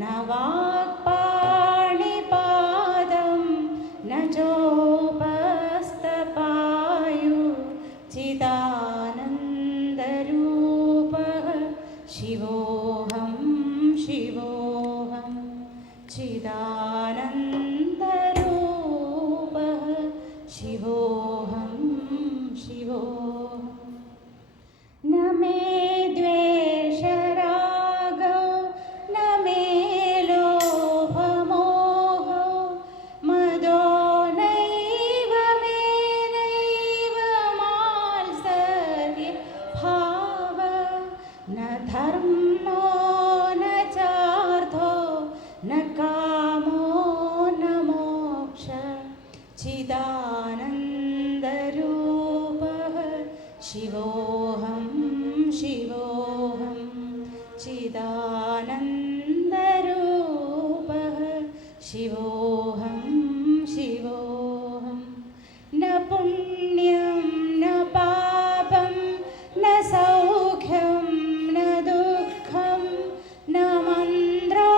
न वाक्पाणिपादं न चोपस्तपायु चिदानन्दरूपः शिवोऽहं शिवोऽहं चिदानन्दरूपः शिवोऽहं शिवोऽहं न मे द्वेषरागो न मे लोभमोहो मदो नैव मे नैव मात्सर्यभाव न धर्मो न चार्थो न कामो न मोक्ष चिदानन्दरूपः शिवोऽहं शिवोऽहं चिदानन्दरूपः शिवोऽहं शिवोऽहं न पुण्यं न पापं न सौख्यं न दुःखं न मन्द्रो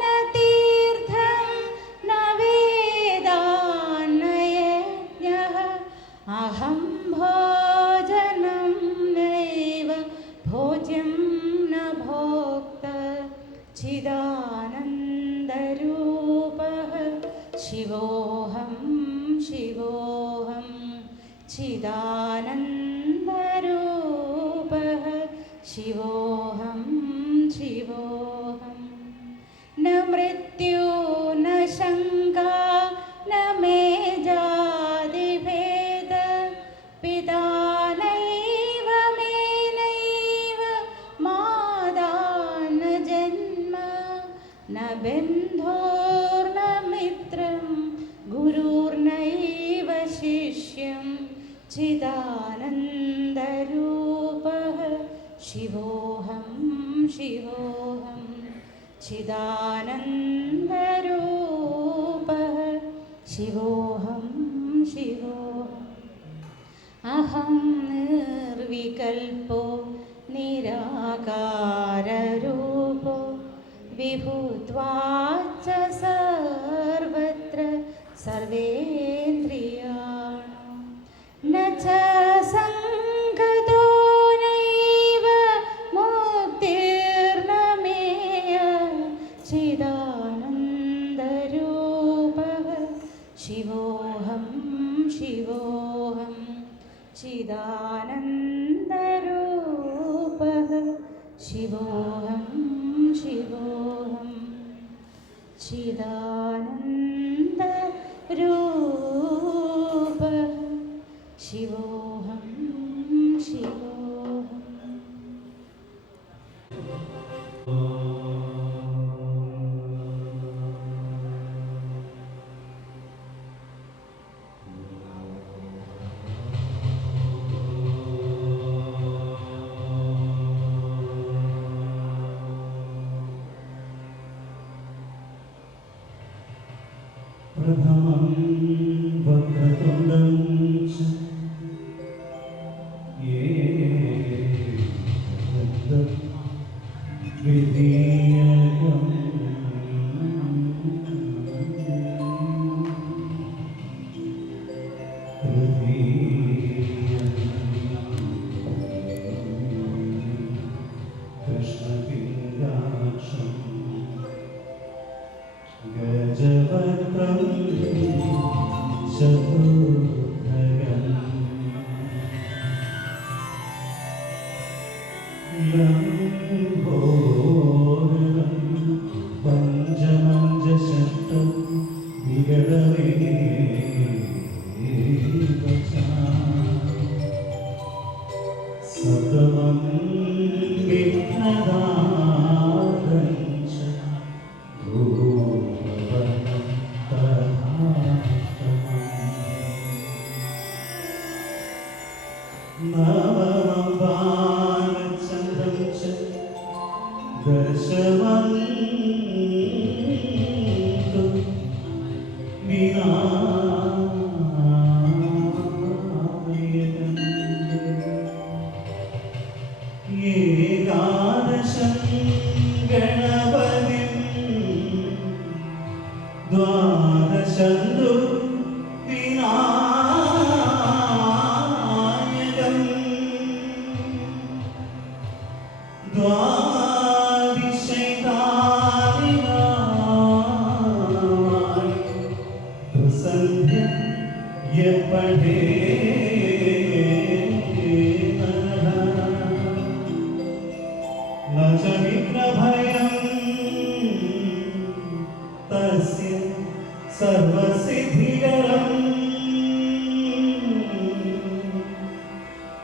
न तीर्थं न वेदा न यज्ञः अहं भोजनं नैव भोज्यं न भोक्ता चिदानन्दरूपः शिवोऽहं शिवोऽहं चिदानन्दरूपः शिवोऽहं शिवोऽहं न मृत्यु न शङ्का न मे जातिभेद पिता नैव मे नैव माता न जन्म न बन्धोर्न मित्रं गुरुर्नैव शिष्यं चिदानन्दरूपः शिवोऽहं शिवोऽहं चिदानन्दरूपः शिवोऽहं शिवोऽहम् अहं निर्विकल्पो निराकाररूपो विभुत्वाच्च सर्वत्र सर्वेन्द्रियाणां न च सङ्गतो नैव मुक्तिर्न मेय चिदानन्दरूपः शिवोऽहं शिवोऽहं चिदानन्दरूपः शिवोऽहं शिवोऽहं चिदानन्दरूपः शिवोऽहं शिवोऽहम् प्रथमं वक्रतुण्डं च ये विधीयकं कृष्णपिङ्गाक्षं गजवक्त्रं चतुर्भुजं लम्बोदरं पञ्चमञ्जषष्ठं विगडमेव च सप्तमं विघ्नदात्रं च नवमं बालचन्द्रं च दशमन्तु विनायकम् एकादशं गणपतिं ദ്വാദശന്തു വിനായകം ദ്വാദിശൈതാനിനായി തുസന്ധ്യ യപ്പടേ न च विघ्नभयं तस्य सर्वसिद्धिकरं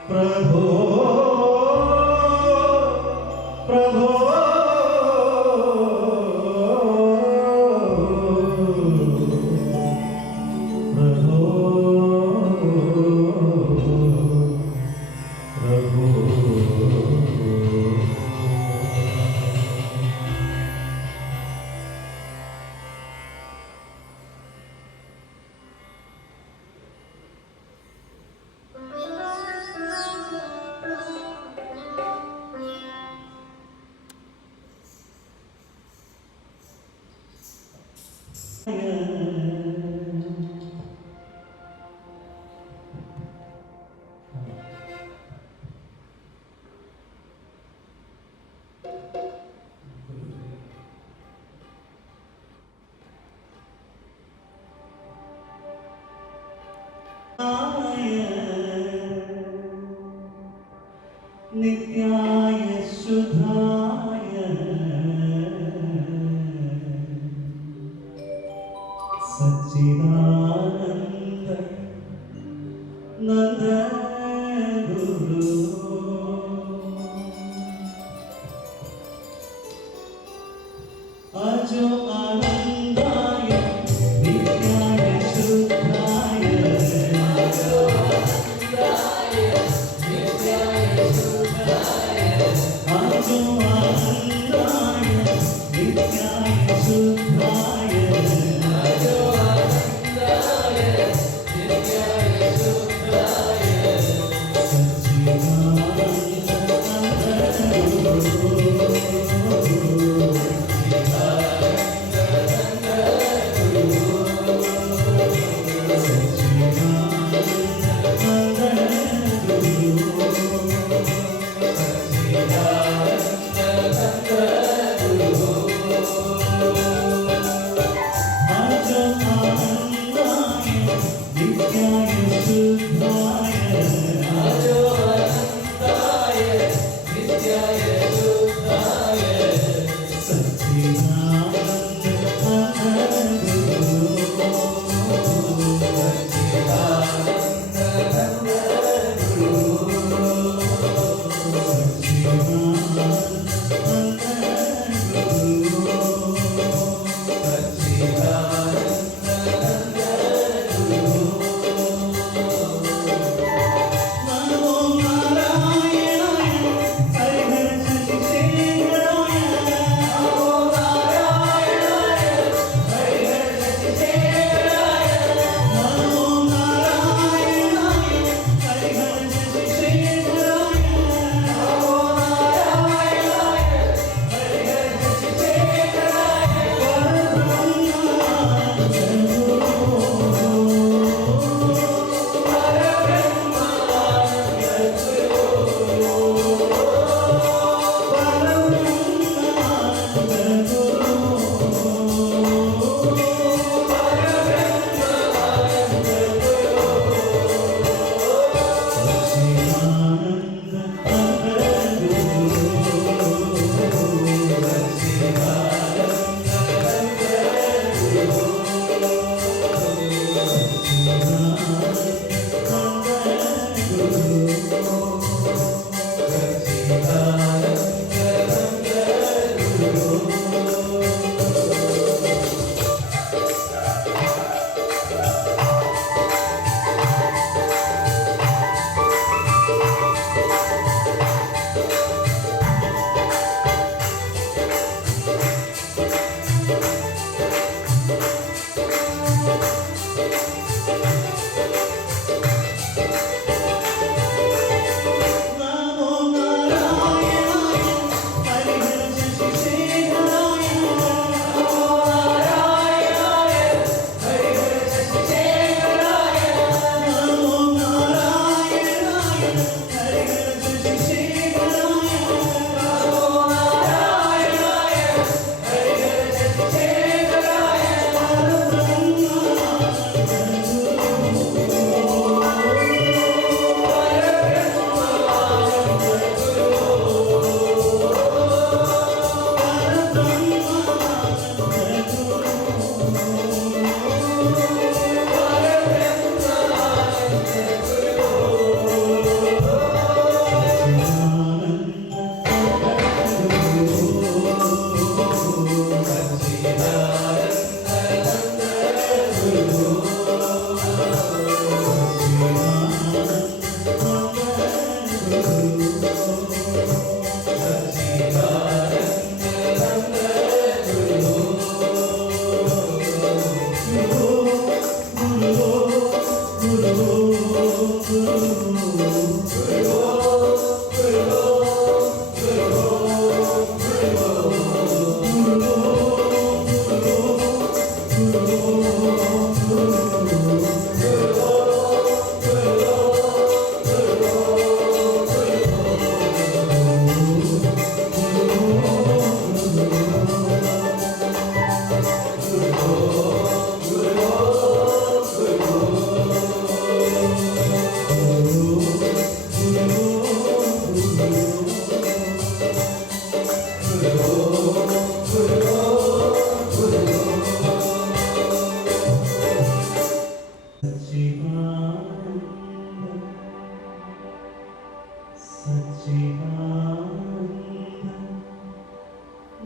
प्रभो प्रभो नित्याय शुद्धाय सच्चिदानंद नंद गुरु अजो आनंदाय नित्याय शुद्धाय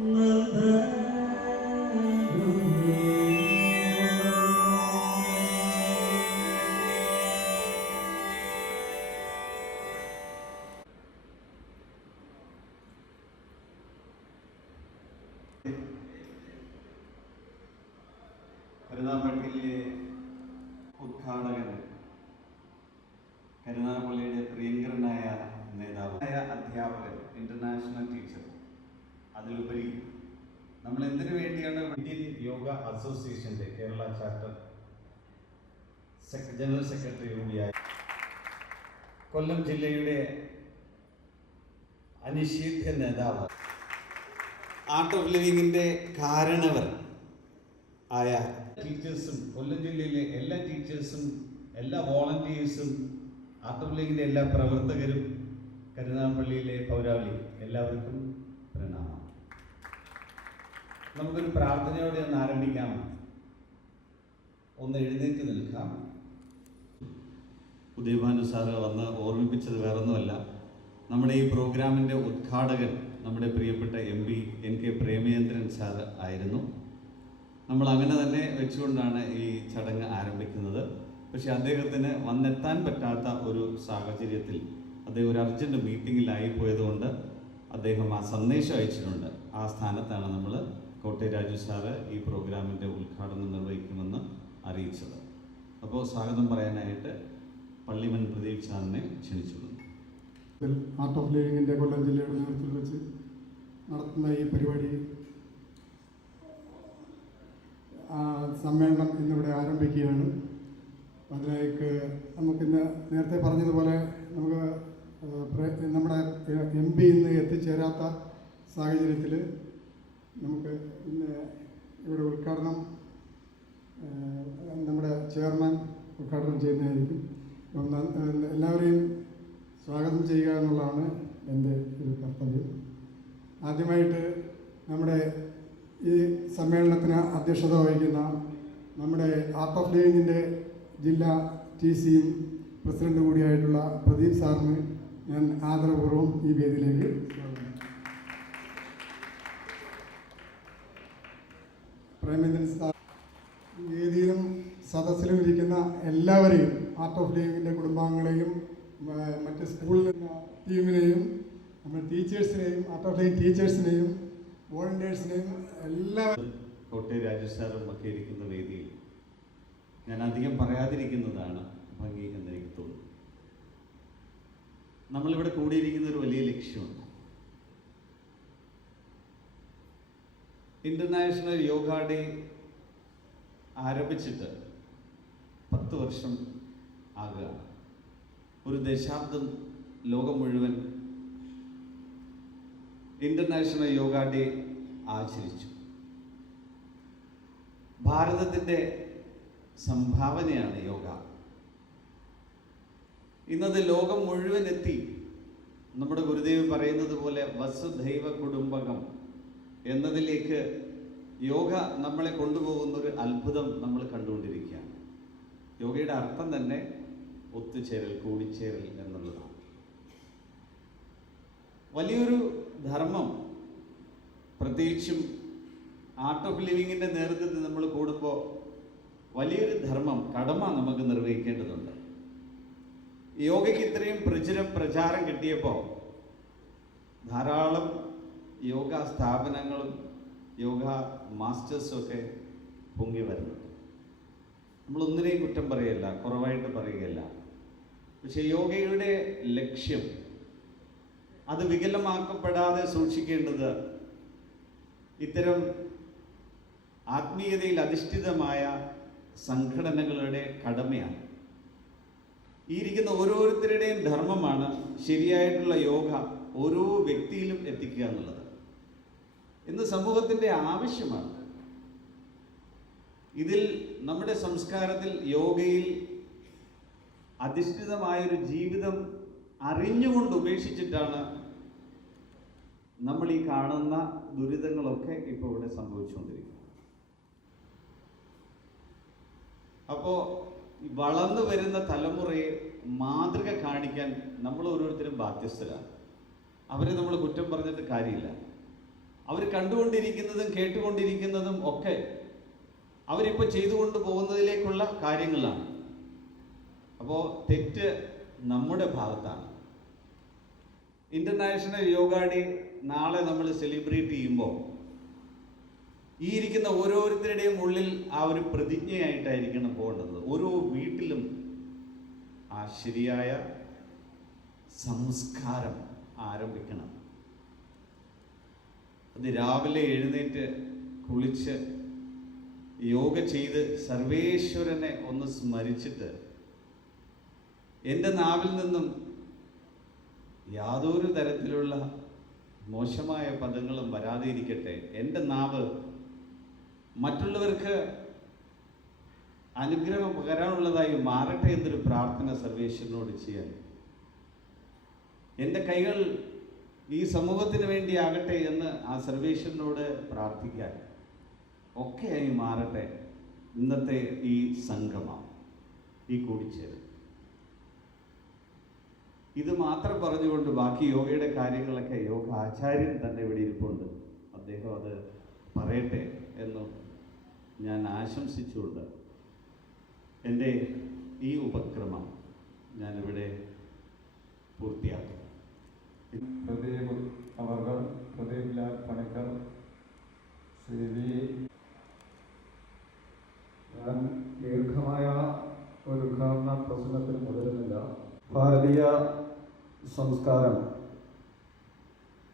കരുനാഗപ്പള്ളിയിലെ ഉദ്ഘാടകൻ, കരുനാഗപ്പള്ളിയുടെ പ്രിയങ്കരനായ നേതാവ്, അധ്യാപകൻ, ഇന്റർനാഷണൽ ടീച്ചർ, അതിലുപരി നമ്മൾ എന്തിനു വേണ്ടിയാണ് ഇന്ത്യൻ യോഗ അസോസിയേഷന്റെ കേരള ചാപ്റ്റർ ജനറൽ സെക്രട്ടറി കൂടിയായ കൊല്ലം ജില്ലയുടെ അനിഷേധ്യ നേതാവ്, ആർട്ട് ഓഫ് ലിവിങ്ങിന്റെ കാരണവർ ആയ ടീച്ചേഴ്സും, കൊല്ലം ജില്ലയിലെ എല്ലാ ടീച്ചേഴ്സും, എല്ലാ വോളണ്ടിയേഴ്സും, ആർട്ട് ഓഫ് ലിവിങ്ങിന്റെ എല്ലാ പ്രവർത്തകരും, കരുനാഗപ്പള്ളിയിലെ പൗരാവലി, എല്ലാവർക്കും പ്രണാമം. നമുക്കൊരു പ്രാർത്ഥനയോടെ ഒന്ന് ആരംഭിക്കാം. ഒന്ന് എഴുന്നേറ്റ് നിൽക്കാം. ഉദയഭാനു സാറ് വന്ന് ഓർമ്മിപ്പിച്ചത് വേറൊന്നുമല്ല, നമ്മുടെ ഈ പ്രോഗ്രാമിൻ്റെ ഉദ്ഘാടകൻ നമ്മുടെ പ്രിയപ്പെട്ട MP NK പ്രേമചന്ദ്രൻ സാറ് ആയിരുന്നു. നമ്മൾ അങ്ങനെ തന്നെ വെച്ചുകൊണ്ടാണ് ഈ ചടങ്ങ് ആരംഭിക്കുന്നത്. പക്ഷേ അദ്ദേഹത്തിന് വന്നെത്താൻ പറ്റാത്ത ഒരു സാഹചര്യത്തിൽ അദ്ദേഹം ഒരു അർജൻറ്റ് മീറ്റിങ്ങിലായി പോയതുകൊണ്ട് അദ്ദേഹം ആ സന്ദേശം അയച്ചിട്ടുണ്ട്. ആ സ്ഥാനത്താണ് നമ്മൾ കോട്ടയം രാജു സാറ് ഈ പ്രോഗ്രാമിൻ്റെ ഉദ്ഘാടനം നിർവഹിക്കുമെന്ന് അറിയിച്ചത്. അപ്പോൾ സ്വാഗതം പറയാനായിട്ട് പള്ളിമൻ പ്രദീപ് സാറിനെ ക്ഷണിച്ചുകൊള്ളുന്നു. ആർട്ട് ഓഫ് ലിവിങ്ങിൻ്റെ കൊല്ലം ജില്ലയുടെ നേതൃത്വത്തിൽ വെച്ച് നടത്തുന്ന ഈ പരിപാടി സമ്മേളനം ഇന്നിവിടെ ആരംഭിക്കുകയാണ്. അതിലേക്ക് നമുക്കിന്ന് നേരത്തെ പറഞ്ഞതുപോലെ നമുക്ക് നമ്മുടെ MP ഇന്ന് എത്തിച്ചേരാത്ത സാഹചര്യത്തിൽ നമുക്ക് ഇന്ന് ഇവിടെ ഉദ്ഘാടനം നമ്മുടെ ചെയർമാൻ ഉദ്ഘാടനം ചെയ്യുന്നതായിരിക്കും. എല്ലാവരെയും സ്വാഗതം ചെയ്യുക എന്നുള്ളതാണ് എൻ്റെ ഒരു കർത്തവ്യം. ആദ്യമായിട്ട് നമ്മുടെ ഈ സമ്മേളനത്തിന് അധ്യക്ഷത വഹിക്കുന്ന നമ്മുടെ ആർട്ട് ഓഫ് ലിവിങ്ങിൻ്റെ ജില്ലാ TCയും പ്രസിഡന്റ് കൂടിയായിട്ടുള്ള പ്രദീപ് സാറിന് ഞാൻ ആദരപൂർവ്വം ഈ വേദിയിലേക്ക് സ്വാഗതം. പ്രേമചന്ദ്രൻ സാർ, വേദിയിലും സദസ്സിലും ഇരിക്കുന്ന എല്ലാവരെയും, ആർട്ട് ഓഫ് ലിവിങ്ങിൻ്റെ കുടുംബാംഗങ്ങളെയും മറ്റ് സ്കൂളിൽ ടീമിനെയും നമ്മുടെ ടീച്ചേഴ്സിനെയും, ആർട്ട് ഓഫ് ലിവിങ് ടീച്ചേഴ്സിനെയും വോളണ്ടിയേഴ്സിനെയും എല്ലാവരും, കോട്ടയം രാജു സാറും ഒക്കെ ഇരിക്കുന്ന വേദിയിൽ ഞാൻ അധികം പറയാതിരിക്കുന്നതാണ് ഭംഗി എന്നെനിക്ക് തോന്നുന്നു. നമ്മളിവിടെ കൂടിയിരിക്കുന്ന ഒരു വലിയ ലക്ഷ്യമുണ്ട്. ഇന്റർനാഷണൽ യോഗ ഡേ ആരംഭിച്ചിട്ട് 10 വർഷം ആകുകയാണ്. ഒരു ദശാബ്ദം ലോകം മുഴുവൻ ഇന്റർനാഷണൽ യോഗ ഡേ ആചരിച്ചു. ഭാരതത്തിൻ്റെ സംഭാവനയാണ് യോഗ. ഇന്നത് ലോകം മുഴുവൻ എത്തി. നമ്മുടെ ഗുരുദേവ് പറയുന്നത് പോലെ വസുധൈവ കുടുംബകം എന്നതിലേക്ക് യോഗ നമ്മളെ കൊണ്ടുപോകുന്ന ഒരു അത്ഭുതം നമ്മൾ കണ്ടുകൊണ്ടിരിക്കുകയാണ്. യോഗയുടെ അർത്ഥം തന്നെ ഒത്തുചേരൽ, കൂടിച്ചേരൽ എന്നുള്ളതാണ്. വലിയൊരു ധർമ്മം, പ്രത്യേകിച്ചും ആർട്ട് ഓഫ് ലിവിങ്ങിൻ്റെ നേതൃത്വത്തിൽ നമ്മൾ കൂടുമ്പോൾ വലിയൊരു ധർമ്മം, കടമ നമുക്ക് നിർവഹിക്കേണ്ടതുണ്ട്. യോഗയ്ക്ക് ഇത്രയും പ്രചാരം കിട്ടിയപ്പോൾ ധാരാളം യോഗ സ്ഥാപനങ്ങളും യോഗ മാസ്റ്റേഴ്സും ഒക്കെ പൊങ്ങി വരുന്നുണ്ട്. നമ്മളൊന്നിനെയും കുറ്റം പറയുകയല്ല, കുറവായിട്ട് പറയുകയല്ല. പക്ഷെ യോഗയുടെ ലക്ഷ്യം അത് വികലമാക്കപ്പെടാതെ സൂക്ഷിക്കേണ്ടത് ഇത്തരം ആത്മീയതയിൽ അധിഷ്ഠിതമായ സംഘടനകളുടെ കടമയാണ്. ഈ ഇരിക്കുന്ന ഓരോരുത്തരുടെയും ധർമ്മമാണ് ശരിയായിട്ടുള്ള യോഗ ഓരോ വ്യക്തിയിലും എത്തിക്കുക എന്നുള്ളത്. ഇന്ന് സമൂഹത്തിൻ്റെ ആവശ്യമാണ്. ഇതിൽ നമ്മുടെ സംസ്കാരത്തിൽ യോഗയിൽ അധിഷ്ഠിതമായൊരു ജീവിതം അറിഞ്ഞുകൊണ്ട് ഉപേക്ഷിച്ചിട്ടാണ് നമ്മൾ ഈ കാണുന്ന ദുരിതങ്ങളൊക്കെ ഇപ്പോൾ ഇവിടെ സംഭവിച്ചുകൊണ്ടിരിക്കുന്നത്. അപ്പോൾ വളർന്നു വരുന്ന തലമുറയെ മാതൃക കാണിക്കാൻ നമ്മൾ ഓരോരുത്തരും ബാധ്യസ്ഥരാണ്. അവരെ നമ്മൾ കുറ്റം പറഞ്ഞിട്ട് കാര്യമില്ല. അവർ കണ്ടുകൊണ്ടിരിക്കുന്നതും കേട്ടുകൊണ്ടിരിക്കുന്നതും ഒക്കെ അവരിപ്പോൾ ചെയ്തുകൊണ്ട് പോകുന്നതിലേക്കുള്ള കാര്യങ്ങളാണ്. അപ്പോൾ തെറ്റ് നമ്മുടെ ഭാഗത്താണ്. ഇൻ്റർനാഷണൽ യോഗ ഡേ നാളെ നമ്മൾ സെലിബ്രേറ്റ് ചെയ്യുമ്പോൾ ഈ ഇരിക്കുന്ന ഓരോരുത്തരുടെയും ഉള്ളിൽ ആ ഒരു പ്രതിജ്ഞയായിട്ടായിരിക്കണം പോകേണ്ടത്. ഓരോ വീട്ടിലും ആ ശരിയായ സംസ്കാരം ആരംഭിക്കണം. അത് രാവിലെ എഴുന്നേറ്റ് കുളിച്ച് യോഗ ചെയ്ത് സർവേശ്വരനെ ഒന്ന് സ്മരിച്ചിട്ട് എൻ്റെ നാവിൽ നിന്നും യാതൊരു തരത്തിലുള്ള മോശമായ പദങ്ങളും വരാതെ ഇരിക്കട്ടെ, എൻ്റെ നാവ് മറ്റുള്ളവർക്ക് അനുഗ്രഹം പകരാനുള്ളതായി മാറട്ടെ എന്നൊരു പ്രാർത്ഥന സർവേശ്വരനോട് ചെയ്യാൻ, എൻ്റെ കൈകൾ ഈ സമൂഹത്തിന് വേണ്ടിയാകട്ടെ എന്ന് ആ സർവേശ്വരനോട് പ്രാർത്ഥിക്കാൻ ഒക്കെയായി മാറട്ടെ ഇന്നത്തെ ഈ സംഗമം, ഈ കൂടിച്ചേരൽ. ഇത് മാത്രം പറഞ്ഞുകൊണ്ട് ബാക്കി യോഗയുടെ കാര്യങ്ങളൊക്കെ യോഗ ആചാര്യൻ തന്നെ ഇവിടെ ഇരിപ്പുണ്ട്, അദ്ദേഹം അത് പറയട്ടെ എന്ന് ഞാൻ ആശംസിച്ചുകൊണ്ട് എൻ്റെ ഈ ഉപക്രമം ഞാനിവിടെ പൂർത്തിയാക്കും. പ്രദീപ് അവർകൾ, പ്രദീപ് ലാൽ പണിക്കർ, ശ്രീ വി. ഞാൻ ദീർഘമായ ഒരു ഉദ്ഘാടന പ്രസംഗത്തിൽ മുതിരുന്നില്ല. ഭാരതീയ സംസ്കാരം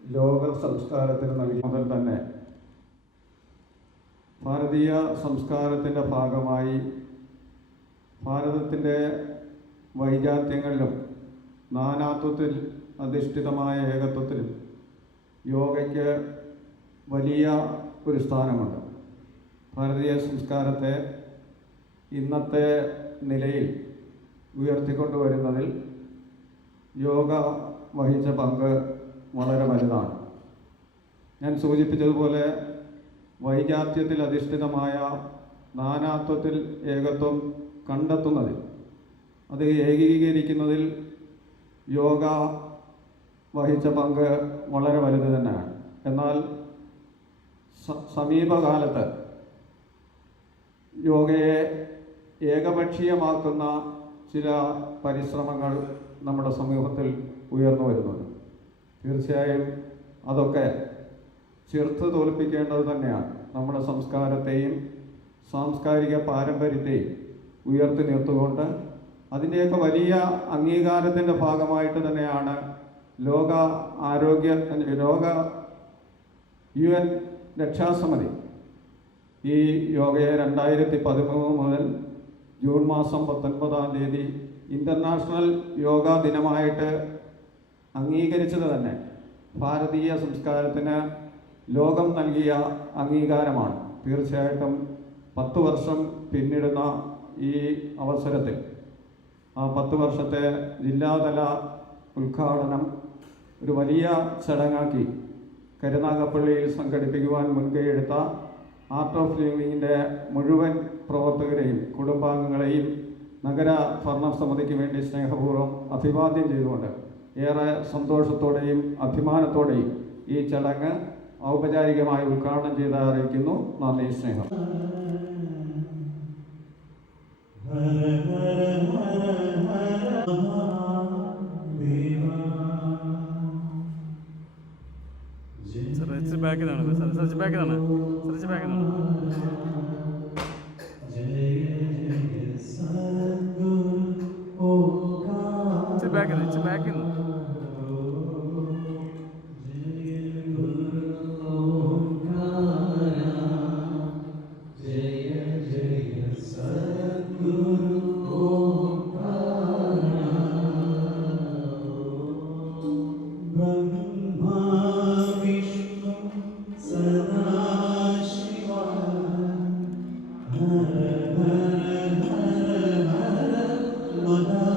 ലോക സംസ്കാരത്തിന് നൽകിയ മുതൽ തന്നെ ഭാരതീയ സംസ്കാരത്തിൻ്റെ ഭാഗമായി ഭാരതത്തിൻ്റെ വൈജാത്യങ്ങളിലും നാനാത്വത്തിൽ അധിഷ്ഠിതമായ ഏകത്വത്തിലും യോഗയ്ക്ക് വലിയ ഒരു സ്ഥാനമുണ്ട്. ഭാരതീയ സംസ്കാരത്തെ ഇന്നത്തെ നിലയിൽ ഉയർത്തിക്കൊണ്ടുവരുന്നതിൽ യോഗ വഹിച്ച പങ്ക് വളരെ വലുതാണ്. ഞാൻ സൂചിപ്പിച്ചതുപോലെ വൈജാത്യത്തിൽ അധിഷ്ഠിതമായ നാനാത്വത്തിൽ ഏകത്വം കണ്ടെത്തുന്നതിൽ, അത് ഏകീകരിക്കുന്നതിൽ യോഗ വഹിച്ച പങ്ക് വളരെ വലുത് തന്നെയാണ്. എന്നാൽ സമീപകാലത്ത് യോഗയെ ഏകപക്ഷീയമാക്കുന്ന ചില പരിശ്രമങ്ങൾ നമ്മുടെ സമൂഹത്തിൽ ഉയർന്നു വരുന്നുണ്ട്. തീർച്ചയായും അതൊക്കെ ചെറുത്ത് തോൽപ്പിക്കേണ്ടത് തന്നെയാണ്. നമ്മുടെ സംസ്കാരത്തെയും സാംസ്കാരിക പാരമ്പര്യത്തെയും ഉയർത്തി നിർത്തുകൊണ്ട് അതിൻ്റെയൊക്കെ വലിയ അംഗീകാരത്തിൻ്റെ ഭാഗമായിട്ട് തന്നെയാണ് UN രക്ഷാസമിതി ഈ യോഗയെ 2013 മുതൽ ജൂൺ മാസം 19-ാം തീയതി ഇൻ്റർനാഷണൽ യോഗാ ദിനമായിട്ട് അംഗീകരിച്ചത് തന്നെ ഭാരതീയ സംസ്കാരത്തിന് ലോകം നൽകിയ അംഗീകാരമാണ്. തീർച്ചയായിട്ടും 10 വർഷം പിന്നിടുന്ന ഈ അവസരത്തിൽ ആ 10 വർഷത്തെ ജില്ലാതല ഉദ്ഘാടനം ഒരു വലിയ ചടങ്ങാക്കി കരുനാഗപ്പള്ളിയിൽ സംഘടിപ്പിക്കുവാൻ മുൻകൈയെടുത്ത ആർട്ട് ഓഫ് ലിവിങ്ങിൻ്റെ മുഴുവൻ പ്രവർത്തകരെയും കുടുംബാംഗങ്ങളെയും നഗര ഭരണസമിതിക്ക് വേണ്ടി സ്നേഹപൂർവ്വം അഭിവാദ്യം ചെയ്തുകൊണ്ട് ഏറെ സന്തോഷത്തോടെയും അഭിമാനത്തോടെയും ഈ ചടങ്ങ് ഔപചാരികമായി ഉദ്ഘാടനം ചെയ്ത് അറിയിക്കുന്നു. നന്ദി, സ്നേഹം. ബാക്കിലാണ് സെർച്ച് ബാക്കിലാണ് ബാക്കിൽ Hare Hare Hare Hare Mahadeva.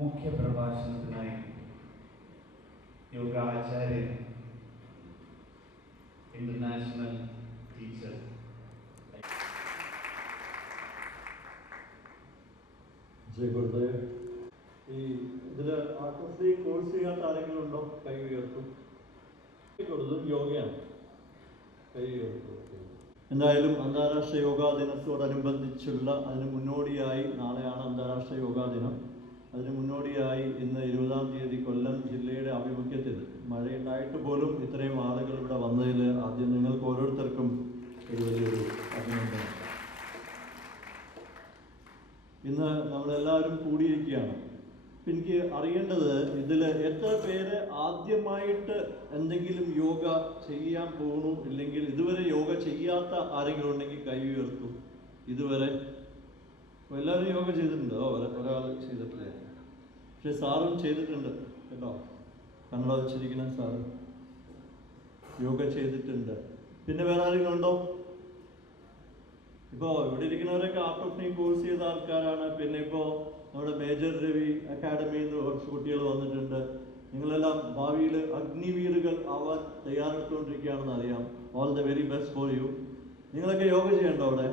മുഖ്യ പ്രഭാഷണത്തിനായി യോഗാചാര്യൻ, ഇന്റർനാഷണൽ ടീച്ചർ ജയ് ഗുരുദേവ്. ഇതിൽ ആർട്ട് ഓഫ് ലീഗ് കോഴ്സ് ചെയ്യാത്ത ആരെങ്കിലും ഉണ്ടോ? കൈ ഉയർത്തും. കൊടുത്തതും യോഗയാണ്. കൈ ഉയർത്തും. എന്തായാലും അന്താരാഷ്ട്ര യോഗാ ദിനത്തോടനുബന്ധിച്ചുള്ള അതിന് മുന്നോടിയായി, നാളെയാണ് അന്താരാഷ്ട്ര യോഗാ ദിനം, അതിന് മുന്നോടിയായി ഇന്ന് 20-ാം തീയതി കൊല്ലം ജില്ലയുടെ ആഭിമുഖ്യത്തിൽ മഴയുണ്ടായിട്ട് പോലും ഇത്രയും ആളുകൾ ഇവിടെ വന്നതിൽ ആദ്യം നിങ്ങൾക്ക് ഓരോരുത്തർക്കും ഒരു വലിയൊരു അഭിനന്ദനം. ഇന്ന് നമ്മളെല്ലാവരും കൂടിയിരിക്കുകയാണ്. എനിക്ക് അറിയേണ്ടത്, ഇതിൽ എത്ര പേര് ആദ്യമായിട്ട് എന്തെങ്കിലും യോഗ ചെയ്യാൻ പോകണു, ഇല്ലെങ്കിൽ ഇതുവരെ യോഗ ചെയ്യാത്ത ആരെങ്കിലും ഉണ്ടെങ്കിൽ കൈ ഉയർത്തും. ഇതുവരെ എല്ലാവരും യോഗ ചെയ്തിട്ടുണ്ട്. ഒരാൾ ചെയ്തിട്ടില്ല, പക്ഷെ സാറും ചെയ്തിട്ടുണ്ട് കേട്ടോ. കണ്ണട വെച്ചിരിക്കുന്ന സാറ് യോഗ ചെയ്തിട്ടുണ്ട്. പിന്നെ വേറെ ആരെങ്കിലും ഉണ്ടോ? ഇപ്പോൾ ഇവിടെ ഇരിക്കുന്നവരൊക്കെ ആർട്ട് ഓഫ് ലീഗ് കോഴ്സ് ചെയ്ത ആൾക്കാരാണ്. പിന്നെ ഇപ്പോൾ നമ്മുടെ മേജർ രവി അക്കാഡമിയിൽ നിന്ന് കുറച്ച് കുട്ടികൾ വന്നിട്ടുണ്ട്. നിങ്ങളെല്ലാം ഭാവിയിൽ അഗ്നിവീറുകൾ ആവാൻ തയ്യാറെടുത്തുകൊണ്ടിരിക്കുകയാണെന്ന് അറിയാം. All the very best for you. നിങ്ങളൊക്കെ യോഗ ചെയ്യണ്ടോ? അവിടെ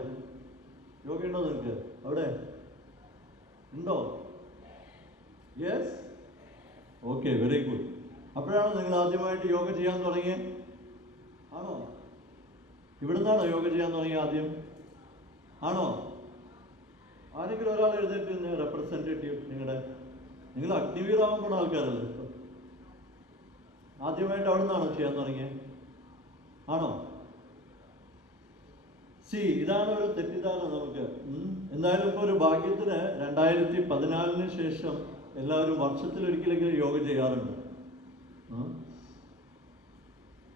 യോഗ ഉണ്ടോ നിങ്ങൾക്ക്? അവിടെ ഉണ്ടോ? Yes, okay, very good. അപ്പോഴാണോ നിങ്ങൾ ആദ്യമായിട്ട് യോഗ ചെയ്യാൻ തുടങ്ങിയത്? ആണോ? ഇവിടുന്നാണോ യോഗ ചെയ്യാൻ തുടങ്ങിയത് ആദ്യം? ആണോ? ആരെങ്കിലും ഒരാൾ എഴുന്നേറ്റ് റെപ്രസെൻറ്റേറ്റീവ്, നിങ്ങൾ അഗ്നിവീറാവാൻ പോണ ആൾക്കാരല്ലേ? ആദ്യമായിട്ട് അവിടെ നിന്നാണോ ചെയ്യാൻ തുടങ്ങിയത്? ആണോ? ഇതാണ് ഒരു തെറ്റിദ്ധാരണ നമുക്ക്. എന്തായാലും ഇപ്പോൾ ഒരു ഭാഗ്യത്തിന് 2014 ശേഷം എല്ലാവരും വർഷത്തിലൊരിക്കലെങ്കിലും യോഗ ചെയ്യാറുണ്ട്.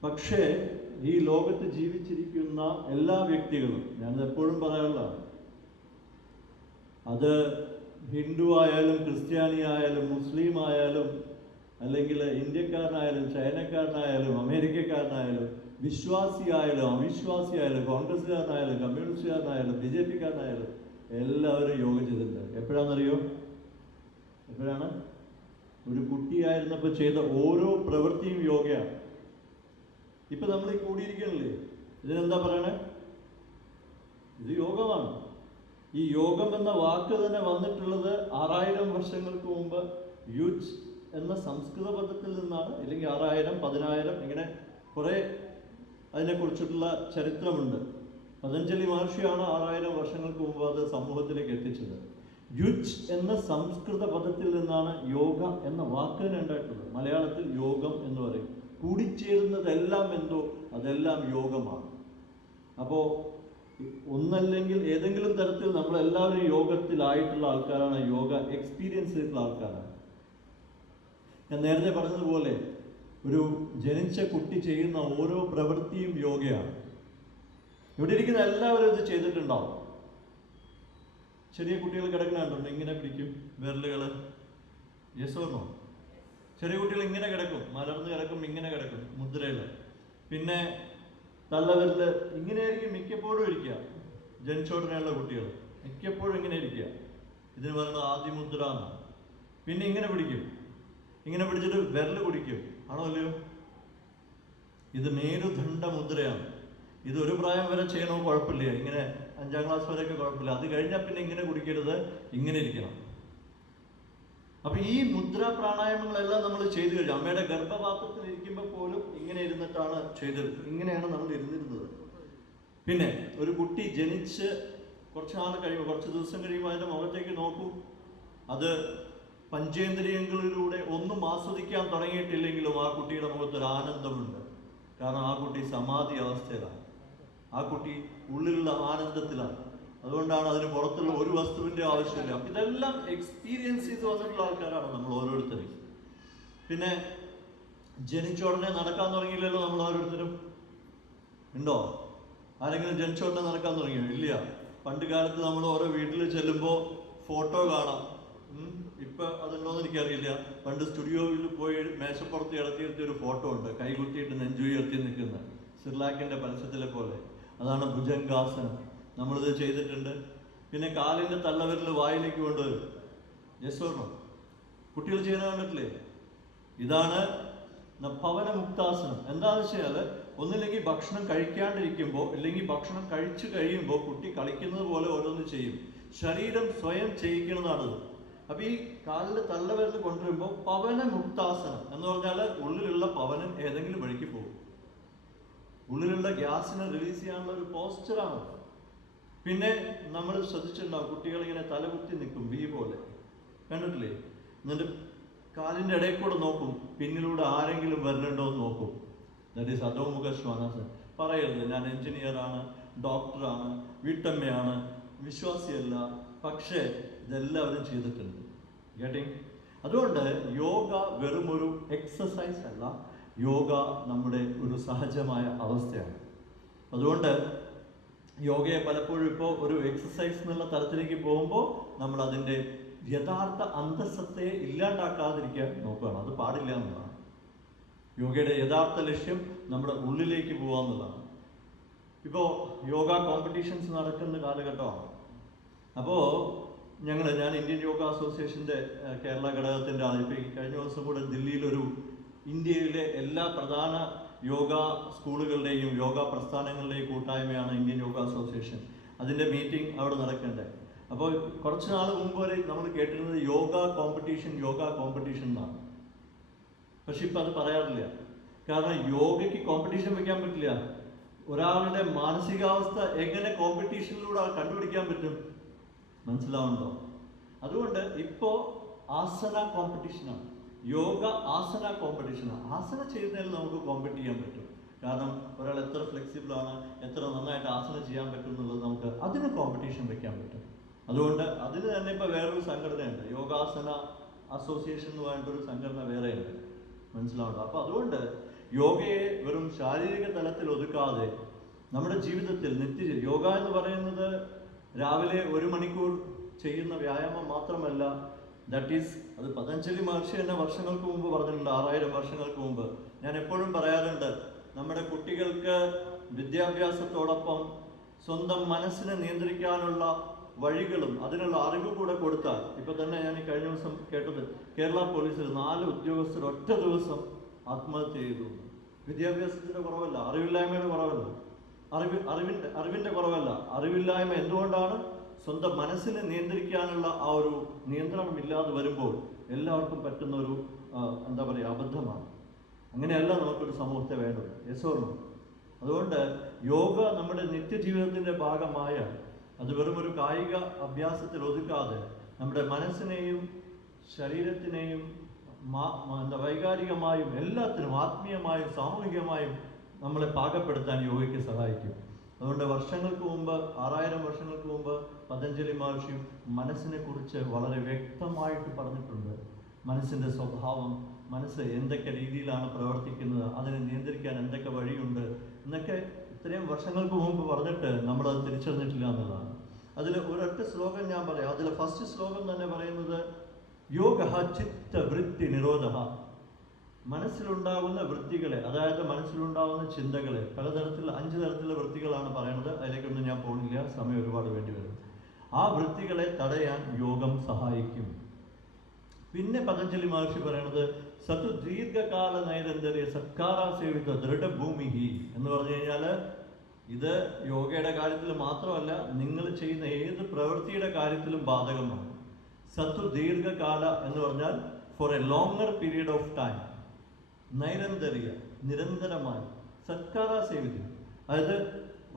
പക്ഷേ ഈ ലോകത്ത് ജീവിച്ചിരിക്കുന്ന എല്ലാ വ്യക്തികളും, ഞാനത് എപ്പോഴും പറയാറുള്ളതാണ്, അത് ഹിന്ദു ആയാലും ക്രിസ്ത്യാനി ആയാലും മുസ്ലിം ആയാലും അല്ലെങ്കിൽ ഇന്ത്യക്കാരനായാലും ചൈനക്കാരനായാലും അമേരിക്കക്കാരനായാലും വിശ്വാസിയായാലും അവിശ്വാസിയായാലും കോൺഗ്രസ്സുകാരനായാലും കമ്മ്യൂണിസ്റ്റുകാരനായാലും BJP കാരനായാലും എല്ലാവരും യോഗ ചെയ്തിട്ടുണ്ട്. എപ്പോഴാണെന്നറിയോ? എപ്പോഴാണ്? ഒരു കുട്ടിയായിരുന്നപ്പോൾ ചെയ്ത ഓരോ പ്രവൃത്തിയും യോഗയാണ്. ഇപ്പം നമ്മൾ ഈ കൂടിയിരിക്കണല്ലേ, ഇതിനെന്താ പറയണേ? ഇത് യോഗമാണ്. ഈ യോഗം എന്ന വാക്ക് തന്നെ വന്നിട്ടുള്ളത് 6000 വർഷങ്ങൾക്ക് മുമ്പ് യുജ് എന്ന സംസ്കൃത പദത്തിൽ നിന്നാണ്. ഇല്ലെങ്കിൽ 6000, 10000 ഇങ്ങനെ കുറേ അതിനെക്കുറിച്ചിട്ടുള്ള ചരിത്രമുണ്ട്. പതഞ്ജലി മഹർഷിയാണ് 6000 വർഷങ്ങൾക്ക് മുമ്പ് അത് സമൂഹത്തിലേക്ക് എത്തിച്ചത്. യുജ് എന്ന സംസ്കൃത പദത്തിൽ നിന്നാണ് യോഗ എന്ന വാക്ക് തന്നെ ഉണ്ടായിട്ടുള്ളത്. മലയാളത്തിൽ യോഗം എന്ന് പറയും. കൂടിച്ചേരുന്നതെല്ലാം എന്തോ അതെല്ലാം യോഗമാണ്. അപ്പോൾ ഒന്നല്ലെങ്കിൽ ഏതെങ്കിലും തരത്തിൽ നമ്മളെല്ലാവരും യോഗത്തിലായിട്ടുള്ള ആൾക്കാരാണ്, യോഗ എക്സ്പീരിയൻസ് ചെയ്തിട്ടുള്ള ആൾക്കാരാണ്. ഞാൻ നേരത്തെ പറഞ്ഞതുപോലെ ഒരു ജനിച്ച കുട്ടി ചെയ്യുന്ന ഓരോ പ്രവൃത്തിയും യോഗയാണ്. ഇവിടെ ഇരിക്കുന്ന എല്ലാവരും ഇത് ചെയ്തിട്ടുണ്ടാവും. ചെറിയ കുട്ടികൾ കിടക്കുന്നുണ്ടോ? ഇങ്ങനെ പിടിക്കും വിരലുകൾ. Yes or no? ചെറിയ കുട്ടികൾ ഇങ്ങനെ കിടക്കും, മലർന്ന് കിടക്കും, ഇങ്ങനെ കിടക്കും മുദ്രയിൽ. പിന്നെ തള്ളവിരല് ഇങ്ങനെയായിരിക്കും മിക്കപ്പോഴും ഇരിക്കുക. ജനിച്ചോടനെയുള്ള കുട്ടികൾ മിക്കപ്പോഴും ഇങ്ങനെ ഇരിക്കുക. ഇതിന് പറയുന്നത് ആദിമുദ്ര എന്നാണ്. പിന്നെ ഇങ്ങനെ പിടിക്കും, ഇങ്ങനെ പിടിച്ചിട്ട് വിരല് കുടിക്കും. ആണോ അല്ലയോ? ഇത് മേരുദണ്ഡ മുദ്രയാണ്. ഇത് ഒരു പ്രായം വരെ ചെയ്യണോ കുഴപ്പമില്ല, ഇങ്ങനെ 5ാം ക്ലാസ് വരെയൊക്കെ കുഴപ്പമില്ല. അത് കഴിഞ്ഞാൽ പിന്നെ ഇങ്ങനെ കുടിക്കരുത്, ഇങ്ങനെ ഇരിക്കണം. അപ്പൊ ഈ മുദ്ര പ്രാണായാമങ്ങളെല്ലാം നമ്മൾ ചെയ്തു കഴിഞ്ഞു. അമ്മയുടെ ഗർഭപാത്രത്തിൽ ഇരിക്കുമ്പോൾ പോലും ഇങ്ങനെ ഇരുന്നിട്ടാണ് ചെയ്തത്. ഇങ്ങനെയാണ് നമ്മൾ ഇരുന്നിരുന്നത്. പിന്നെ ഒരു കുട്ടി ജനിച്ച് കുറച്ച് നാൾ കഴിയുമ്പോൾ, കുറച്ച് ദിവസം കഴിയുമ്പോൾ അതിൻ്റെ മുഖത്തേക്ക് നോക്കൂ. അത് പഞ്ചേന്ദ്രിയങ്ങളിലൂടെ ഒന്നും ആസ്വദിക്കാൻ തുടങ്ങിയിട്ടില്ലെങ്കിലും ആ കുട്ടിയുടെ മുഖത്തൊരു ആനന്ദമുണ്ട്. കാരണം ആ കുട്ടി സമാധി അവസ്ഥയിലാണ്. ആ കുട്ടി ഉള്ളിലുള്ള ആനന്ദത്തിലാണ്. അതുകൊണ്ടാണ് അതിന് പുറത്തുള്ള ഒരു വസ്തുവിൻ്റെ ആവശ്യമില്ല. ഇതെല്ലാം എക്സ്പീരിയൻസ് ചെയ്ത് വന്നിട്ടുള്ള ആൾക്കാരാണ് നമ്മൾ ഓരോരുത്തരും. പിന്നെ ജനിച്ച ഉടനെ നടക്കാൻ തുടങ്ങിയില്ലല്ലോ നമ്മൾ ഓരോരുത്തരും. ഉണ്ടോ? ആരെങ്കിലും ജനിച്ച ഉടനെ നടക്കാൻ തുടങ്ങിയോ? ഇല്ല. പണ്ട് കാലത്ത് നമ്മൾ ഓരോ വീട്ടിൽ ചെല്ലുമ്പോൾ ഫോട്ടോ കാണാം. ഇപ്പം അതുണ്ടോയെന്ന് എനിക്കറിയില്ല. പണ്ട് സ്റ്റുഡിയോയിൽ പോയി മേശപ്പുറത്ത് ഇടത്തിയിരുത്തിയ ഒരു ഫോട്ടോ ഉണ്ട്, കൈകുത്തിയിട്ട് നെഞ്ചുയർത്തി നിൽക്കുന്ന സിർലാക്കിൻ്റെ പരസ്യത്തിലെ പോലെ. അതാണ് ഭുജംഗാസനം. നമ്മളിത് ചെയ്തിട്ടുണ്ട്. പിന്നെ കാലിൻ്റെ തള്ളവിരൽ വായിലേക്ക് കൊണ്ടുവരും. Yes or no? കുട്ടികൾ ചെയ്യുന്ന കണ്ടിട്ടില്ലേ? ഇതാണ് ഭവനമുക്താസനം. എന്താണെന്ന് വെച്ചാൽ ഒന്നില്ലെങ്കിൽ ഭക്ഷണം കഴിക്കാണ്ടിരിക്കുമ്പോൾ അല്ലെങ്കിൽ ഭക്ഷണം കഴിച്ചു കഴിയുമ്പോൾ കുട്ടി കളിക്കുന്നത് പോലെ ഓരോന്ന് ചെയ്യും. ശരീരം സ്വയം ചെയ്യിക്കുന്നതാണത്. അപ്പം ഈ കാലിൽ തള്ളവിരൽ കൊണ്ടുവരുമ്പോൾ പവനമുക്താസനം എന്ന് പറഞ്ഞാൽ ഉള്ളിലുള്ള പവനം ഏതെങ്കിലും വഴിക്ക് പോകും. ഉള്ളിലുള്ള ഗ്യാസിനെ റിലീസ് ചെയ്യാനുള്ള ഒരു പോസ്ചറാണ്. പിന്നെ നമ്മൾ ശ്രദ്ധിച്ചിട്ടുണ്ടാവും, കുട്ടികൾ ഇങ്ങനെ തലകുത്തി നിൽക്കും വി പോലെ, കണ്ടിട്ടില്ലേ? എന്നിട്ട് കാലിൻ്റെ ഇടയിൽ കൂടെ നോക്കും, പിന്നിലൂടെ ആരെങ്കിലും വരുന്നുണ്ടോ എന്ന് നോക്കും. ദാറ്റ് ഈസ് അധോമുഖ ശ്വാനാസനം. പറയരുത് ഞാൻ എഞ്ചിനീയറാണ്, ഡോക്ടറാണ്, വീട്ടമ്മയാണ്, വിശ്വാസിയല്ല, പക്ഷേ ഇതെല്ലാവരും ചെയ്തിട്ടുണ്ട്. ഗെറ്റിംഗ്? അതുകൊണ്ട് യോഗ വെറുമൊരു എക്സസൈസ് അല്ല, യോഗ നമ്മുടെ ഒരു സഹജമായ അവസ്ഥയാണ്. അതുകൊണ്ട് യോഗയെ പലപ്പോഴും ഇപ്പോൾ ഒരു എക്സസൈസ് എന്നുള്ള തരത്തിലേക്ക് പോകുമ്പോൾ നമ്മൾ അതിൻ്റെ യഥാർത്ഥ അന്തസ്സത്തെ ഇല്ലാണ്ടാക്കാതിരിക്കാൻ നോക്കുകയാണ്. അത് പാടില്ല എന്നുള്ളതാണ്. യോഗയുടെ യഥാർത്ഥ ലക്ഷ്യം നമ്മുടെ ഉള്ളിലേക്ക് പോകുക എന്നുള്ളതാണ്. ഇപ്പോൾ യോഗ കോമ്പറ്റീഷൻസ് നടക്കുന്ന കാലഘട്ടമാണ്. അപ്പോൾ ഞാൻ ഇന്ത്യൻ യോഗ അസോസിയേഷൻ്റെ കേരള ഘടകത്തിൻ്റെ ഇപ്പോൾ കഴിഞ്ഞ ദിവസം കൂടെ ദില്ലിയിലൊരു ഇന്ത്യയിലെ എല്ലാ പ്രധാന യോഗ സ്കൂളുകളുടെയും യോഗ പ്രസ്ഥാനങ്ങളുടെയും കൂട്ടായ്മയാണ് ഇന്ത്യൻ യോഗ അസോസിയേഷൻ. അതിൻ്റെ മീറ്റിംഗ് അവിടെ നടക്കേണ്ടത്. അപ്പോൾ കുറച്ച് നാൾ മുമ്പ് വരെ നമ്മൾ കേട്ടിരുന്നത് യോഗ കോമ്പറ്റീഷൻ എന്നാണ്. പക്ഷെ ഇപ്പം അത് പറയാറില്ല. കാരണം യോഗയ്ക്ക് കോമ്പറ്റീഷൻ വെക്കാൻ പറ്റില്ല. ഒരാളുടെ മാനസികാവസ്ഥ എങ്ങനെ കോമ്പറ്റീഷനിലൂടെ കണ്ടുപിടിക്കാൻ പറ്റും? മനസ്സിലാവുന്നുണ്ടോ? അതുകൊണ്ട് ഇപ്പോൾ ആസന കോമ്പറ്റീഷനാണ്. യോഗ ആസന കോമ്പറ്റീഷനാണ്. ആസന ചെയ്യുന്നതിൽ നമുക്ക് കോമ്പറ്റ് ചെയ്യാൻ പറ്റും. കാരണം ഒരാൾ എത്ര ഫ്ലെക്സിബിളാണ്, എത്ര നന്നായിട്ട് ആസന ചെയ്യാൻ പറ്റും എന്നുള്ളത് നമുക്ക് അതിന് കോമ്പറ്റീഷൻ വെക്കാൻ പറ്റും. അതുകൊണ്ട് അതിന് തന്നെ ഇപ്പോൾ വേറൊരു സംഘടനയുണ്ട്, യോഗാസന അസോസിയേഷൻ എന്ന് പറഞ്ഞിട്ടൊരു സംഘടന വേറെയുണ്ട്. മനസ്സിലാവുന്നുണ്ടോ? അപ്പോൾ അതുകൊണ്ട് യോഗയെ വെറും ശാരീരിക തലത്തിൽ ഒതുക്കാതെ നമ്മുടെ ജീവിതത്തിൽ യോഗ എന്ന് പറയുന്നത് രാവിലെ 1 മണിക്കൂർ ചെയ്യുന്ന വ്യായാമം മാത്രമല്ല. ദാറ്റ് ഈസ് അത് പതഞ്ജലി മഹർഷി തന്നെ വർഷങ്ങൾക്ക് മുമ്പ് പറഞ്ഞിട്ടുണ്ട്, 6000 വർഷങ്ങൾക്ക് മുമ്പ്. ഞാൻ എപ്പോഴും പറയാറുണ്ട്, നമ്മുടെ കുട്ടികൾക്ക് വിദ്യാഭ്യാസത്തോടൊപ്പം സ്വന്തം മനസ്സിനെ നിയന്ത്രിക്കാനുള്ള വഴികളും അതിനുള്ള അറിവ് കൂടെ കൊടുത്താൽ, ഇപ്പൊ തന്നെ ഞാൻ ഈ കഴിഞ്ഞ ദിവസം കേട്ടത്, കേരള പോലീസിൽ 4 ഉദ്യോഗസ്ഥർ ഒറ്റ ദിവസം ആത്മഹത്യ ചെയ്തു. വിദ്യാഭ്യാസത്തിന്റെ കുറവല്ല, അറിവില്ലായ്മയുടെ കുറവല്ല, അറിവിന്റെ കുറവല്ല, അറിവില്ലായ്മ എന്തുകൊണ്ടാണ്? സ്വന്തം മനസ്സിനെ നിയന്ത്രിക്കാനുള്ള ആ ഒരു നിയന്ത്രണം ഇല്ലാതെ വരുമ്പോൾ എല്ലാവർക്കും പറ്റുന്ന ഒരു എന്താ പറയുക അബദ്ധമാണ്. അങ്ങനെയല്ല നമുക്കൊരു സമൂഹത്തെ വേണ്ടത്. Yes or no? അതുകൊണ്ട് യോഗ നമ്മുടെ നിത്യജീവിതത്തിന്റെ ഭാഗമായ, അത് വെറും ഒരു കായിക അഭ്യാസത്തിൽ ഒതുക്കാതെ നമ്മുടെ മനസ്സിനെയും ശരീരത്തിനെയും വൈകാരികമായും എല്ലാത്തിനും, ആത്മീയമായും സാമൂഹികമായും നമ്മളെ പാകപ്പെടുത്താൻ യോഗയ്ക്ക് സഹായിക്കും. അതുകൊണ്ട് വർഷങ്ങൾക്ക് മുമ്പ്, 6000 വർഷങ്ങൾക്ക് മുമ്പ് പതഞ്ജലി മഹർഷിയും മനസ്സിനെ കുറിച്ച് വളരെ വ്യക്തമായിട്ട് പറഞ്ഞിട്ടുണ്ട്. മനസ്സിൻ്റെ സ്വഭാവം, മനസ്സ് എന്തൊക്കെ രീതിയിലാണ് പ്രവർത്തിക്കുന്നത്, അതിനെ നിയന്ത്രിക്കാൻ എന്തൊക്കെ വഴിയുണ്ട് എന്നൊക്കെ ഇത്രയും വർഷങ്ങൾക്ക് മുമ്പ് പറഞ്ഞിട്ട് നമ്മളത് തിരിച്ചറിഞ്ഞിട്ടില്ല എന്നുള്ളതാണ്. അതിൽ ഒരൊറ്റ ശ്ലോകം ഞാൻ പറയാം. അതിൽ ഫസ്റ്റ് ശ്ലോകം തന്നെ പറയുന്നത് യോഗ ചിത്ത വൃത്തി നിരോധ. മനസ്സിലുണ്ടാകുന്ന വൃത്തികളെ, അതായത് മനസ്സിലുണ്ടാകുന്ന ചിന്തകളെ, പലതരത്തിലുള്ള 5 തരത്തിലുള്ള വൃത്തികളാണ് പറയുന്നത്. അതിലേക്കൊന്നും ഞാൻ പോകുന്നില്ല, സമയം ഒരുപാട് വേണ്ടി വരും. ആ വൃത്തികളെ തടയാൻ യോഗം സഹായിക്കും. പിന്നെ പതഞ്ജലി മഹർഷി പറയുന്നത് സത്തു ദീർഘകാല നൈരന്തര്യ സത്കാരാസേവിത ദൃഢഭൂമിഹി എന്ന് പറഞ്ഞു കഴിഞ്ഞാൽ ഇത് യോഗയുടെ കാര്യത്തിൽ മാത്രമല്ല, നിങ്ങൾ ചെയ്യുന്ന ഏത് പ്രവൃത്തിയുടെ കാര്യത്തിലും ബാധകമാണ്. സത്തു ദീർഘകാല എന്ന് പറഞ്ഞാൽ for a longer period of time. നൈരന്തര്യ നിരന്തരമായി. സത്കാരാസേവിതം അതായത്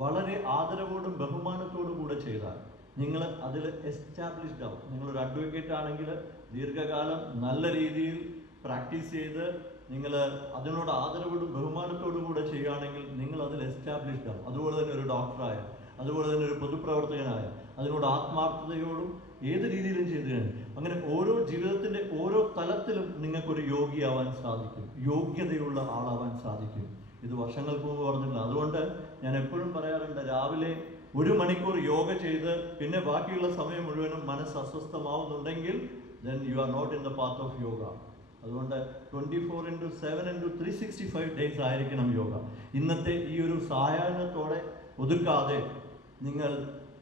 വളരെ ആദരവോടും ബഹുമാനത്തോടും കൂടെ ചെയ്താൽ നിങ്ങൾ അതിൽ എസ്റ്റാബ്ലിഷ്ഡ് ആവും. നിങ്ങളൊരു അഡ്വക്കേറ്റ് ആണെങ്കിൽ ദീർഘകാലം നല്ല രീതിയിൽ പ്രാക്ടീസ് ചെയ്ത് നിങ്ങൾ അതിനോട് ആദരവോടും ബഹുമാനത്തോടും കൂടെ ചെയ്യുകയാണെങ്കിൽ നിങ്ങൾ അതിൽ എസ്റ്റാബ്ലിഷ്ഡ് ആവും. അതുപോലെ തന്നെ ഒരു ഡോക്ടറായ, അതുപോലെ തന്നെ ഒരു പൊതുപ്രവർത്തകനായ, അതിനോട് ആത്മാർത്ഥതയോടും ഏത് രീതിയിലും ചെയ്തു കഴിഞ്ഞു. അങ്ങനെ ഓരോ ജീവിതത്തിൻ്റെ ഓരോ തലത്തിലും നിങ്ങൾക്കൊരു യോഗിയാവാൻ സാധിക്കും, യോഗ്യതയുള്ള ആളാവാൻ സാധിക്കും. ഇത് വർഷങ്ങൾക്ക് മുമ്പ് പറഞ്ഞില്ല. അതുകൊണ്ട് ഞാൻ എപ്പോഴും പറയാറുണ്ട്, രാവിലെ 1 മണിക്കൂർ യോഗ ചെയ്ത് പിന്നെ ബാക്കിയുള്ള സമയം മുഴുവനും മനസ്സ് അസ്വസ്ഥമാവുന്നുണ്ടെങ്കിൽ then you are not in the path of yoga. അതുകൊണ്ട് 24/7/365 ഡേയ്സ് ആയിരിക്കണം യോഗ. ഇന്നത്തെ ഈ ഒരു സായാഹ്നത്തോടെ ഒതുക്കാതെ നിങ്ങൾ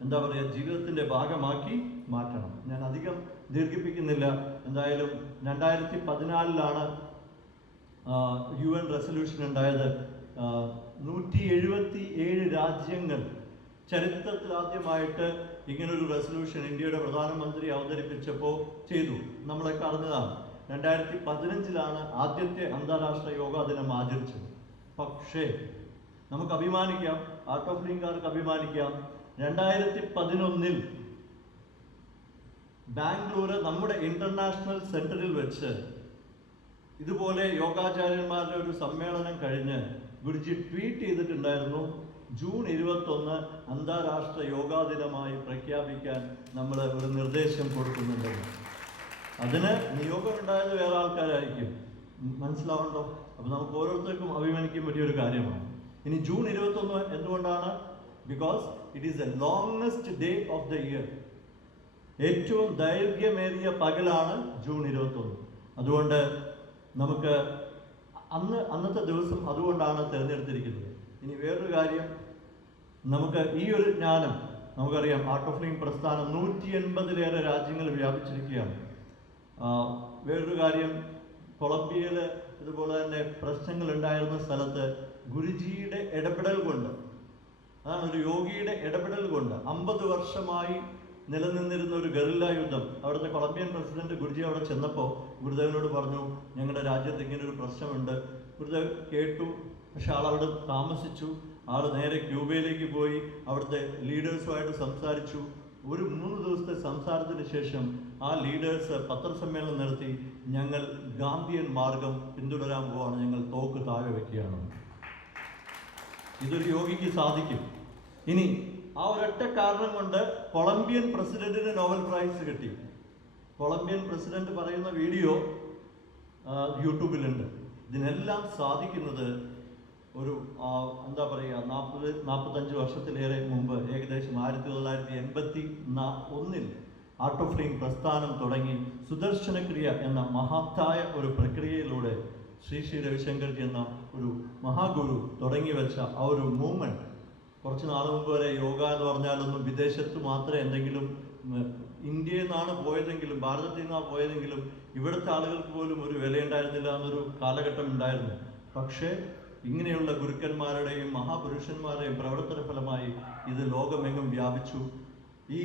എന്താ പറയുക, ജീവിതത്തിൻ്റെ ഭാഗമാക്കി മാറ്റണം. ഞാൻ അധികം ദീർഘിപ്പിക്കുന്നില്ല. എന്തായാലും 2014 UN റെസൊല്യൂഷൻ ഉണ്ടായത്. 177 രാജ്യങ്ങൾ ചരിത്രത്തിൽ ആദ്യമായിട്ട് ഇങ്ങനൊരു റെസൊല്യൂഷൻ ഇന്ത്യയുടെ പ്രധാനമന്ത്രി അവതരിപ്പിച്ചപ്പോൾ ചെയ്തു. നമ്മളൊക്കെ അറിഞ്ഞതാണ്. 2015 ആദ്യത്തെ അന്താരാഷ്ട്ര യോഗാ ദിനം ആചരിച്ചത്. പക്ഷേ നമുക്ക് അഭിമാനിക്കാം, ആർട്ട് ഓഫ് ലിവിംഗുകാർക്ക് അഭിമാനിക്കാം, 2011 ബാംഗ്ലൂർ നമ്മുടെ ഇന്റർനാഷണൽ സെന്ററിൽ വെച്ച് ഇതുപോലെ യോഗാചാര്യന്മാരുടെ ഒരു സമ്മേളനം കഴിഞ്ഞ് ഗുരുജി ട്വീറ്റ് ചെയ്തിട്ടുണ്ടായിരുന്നു, ജൂൺ 21 അന്താരാഷ്ട്ര യോഗാ ദിനമായി പ്രഖ്യാപിക്കാൻ നമ്മൾ ഒരു നിർദ്ദേശം കൊടുക്കുന്നുണ്ടെന്ന്. അതിന് നിയോഗം ഉണ്ടായത് വേറെ ആൾക്കാരായിരിക്കും, മനസ്സിലാവണ്ടോ? അപ്പോൾ നമുക്ക് ഓരോരുത്തർക്കും അഭിമാനിക്കാൻ പറ്റിയ ഒരു കാര്യമാണ്. ഇനി ജൂൺ 21 എന്തുകൊണ്ടാണ്? Because it is the longest day of the year. ഏറ്റവും ദൈർഘ്യമേറിയ പകലാണ് ജൂൺ 21. അതുകൊണ്ട് നമുക്ക് അന്നത്തെ ദിവസം അതുകൊണ്ടാണ് തിരഞ്ഞെടുത്തിരിക്കുന്നത്. ഇനി വേറൊരു കാര്യം, നമുക്ക് ഈ ഒരു ജ്ഞാനം നമുക്കറിയാം, ആർട്ട് ഓഫ് ലിവിംഗ് പ്രസ്ഥാനം 180-ലേറെ രാജ്യങ്ങൾ വ്യാപിച്ചിരിക്കുകയാണ്. വേറൊരു കാര്യം, കൊളംബിയയിൽ ഇതുപോലെ തന്നെ പ്രശ്നങ്ങൾ ഉണ്ടായിരുന്ന സ്ഥലത്ത് ഗുരുജിയുടെ ഇടപെടൽ കൊണ്ട്, അതാണ് ഒരു യോഗിയുടെ ഇടപെടൽ കൊണ്ട് 50 വർഷമായി നിലനിന്നിരുന്ന ഒരു ഗറില്ല യുദ്ധം, അവിടുത്തെ കൊളംബിയൻ പ്രസിഡന്റ് ഗുരുജി അവിടെ ചെന്നപ്പോൾ ഗുരുദേവനോട് പറഞ്ഞു, ഞങ്ങളുടെ രാജ്യത്ത് ഇങ്ങനെ ഒരു പ്രശ്നമുണ്ട്. ഗുരുദേവ് കേട്ടു. പക്ഷെ ആളവിടെ താമസിച്ചു. ആൾ നേരെ ക്യൂബയിലേക്ക് പോയി അവിടുത്തെ ലീഡേഴ്സുമായിട്ട് സംസാരിച്ചു. ഒരു 3 ദിവസത്തെ സംസാരത്തിന് ശേഷം ആ ലീഡേഴ്സ് പത്രസമ്മേളനം നടത്തി, ഞങ്ങൾ ഗാന്ധിയൻ മാർഗം പിന്തുടരാൻ പോവാണ്, ഞങ്ങൾ തോക്ക് താഴെ വയ്ക്കുകയാണ്. ഇതൊരു യോഗിക്ക് സാധിക്കും. ഇനി ആ ഒരൊറ്റ കാരണം കൊണ്ട് കൊളംബിയൻ പ്രസിഡന്റിന് നോബൽ പ്രൈസ് കിട്ടി. കൊളംബിയൻ പ്രസിഡന്റ് പറയുന്ന വീഡിയോ യൂട്യൂബിലുണ്ട്. ഇതിനെല്ലാം സാധിക്കുന്നത് ഒരു എന്താ പറയുക, 40-45 വർഷത്തിലേറെ മുമ്പ്, ഏകദേശം 1981 ആർട്ട് ഓഫ് ലിവിംഗ് പ്രസ്ഥാനം തുടങ്ങി സുദർശനക്രിയ എന്ന മഹത്തായ ഒരു പ്രക്രിയയിലൂടെ ശ്രീ രവിശങ്കർജി എന്ന ഒരു മഹാഗുരു തുടങ്ങി വെച്ച ആ ഒരു മൂവ്മെന്റ്. കുറച്ച് നാൾ മുമ്പ് വരെ യോഗ എന്ന് പറഞ്ഞാലൊന്നും വിദേശത്ത് മാത്രമേ എന്തെങ്കിലും, ഇന്ത്യയിൽ നിന്നാണ് പോയതെങ്കിലും ഭാരതത്തിൽ നിന്നാണ് പോയതെങ്കിലും ഇവിടുത്തെ ആളുകൾക്ക് പോലും ഒരു വിലയുണ്ടായിരുന്നില്ല എന്നൊരു കാലഘട്ടം ഉണ്ടായിരുന്നു. പക്ഷേ ഇങ്ങനെയുള്ള ഗുരുക്കന്മാരുടെയും മഹാപുരുഷന്മാരുടെയും പ്രവർത്തന ഫലമായി ഇത് ലോകമെങ്ങും വ്യാപിച്ചു. ഈ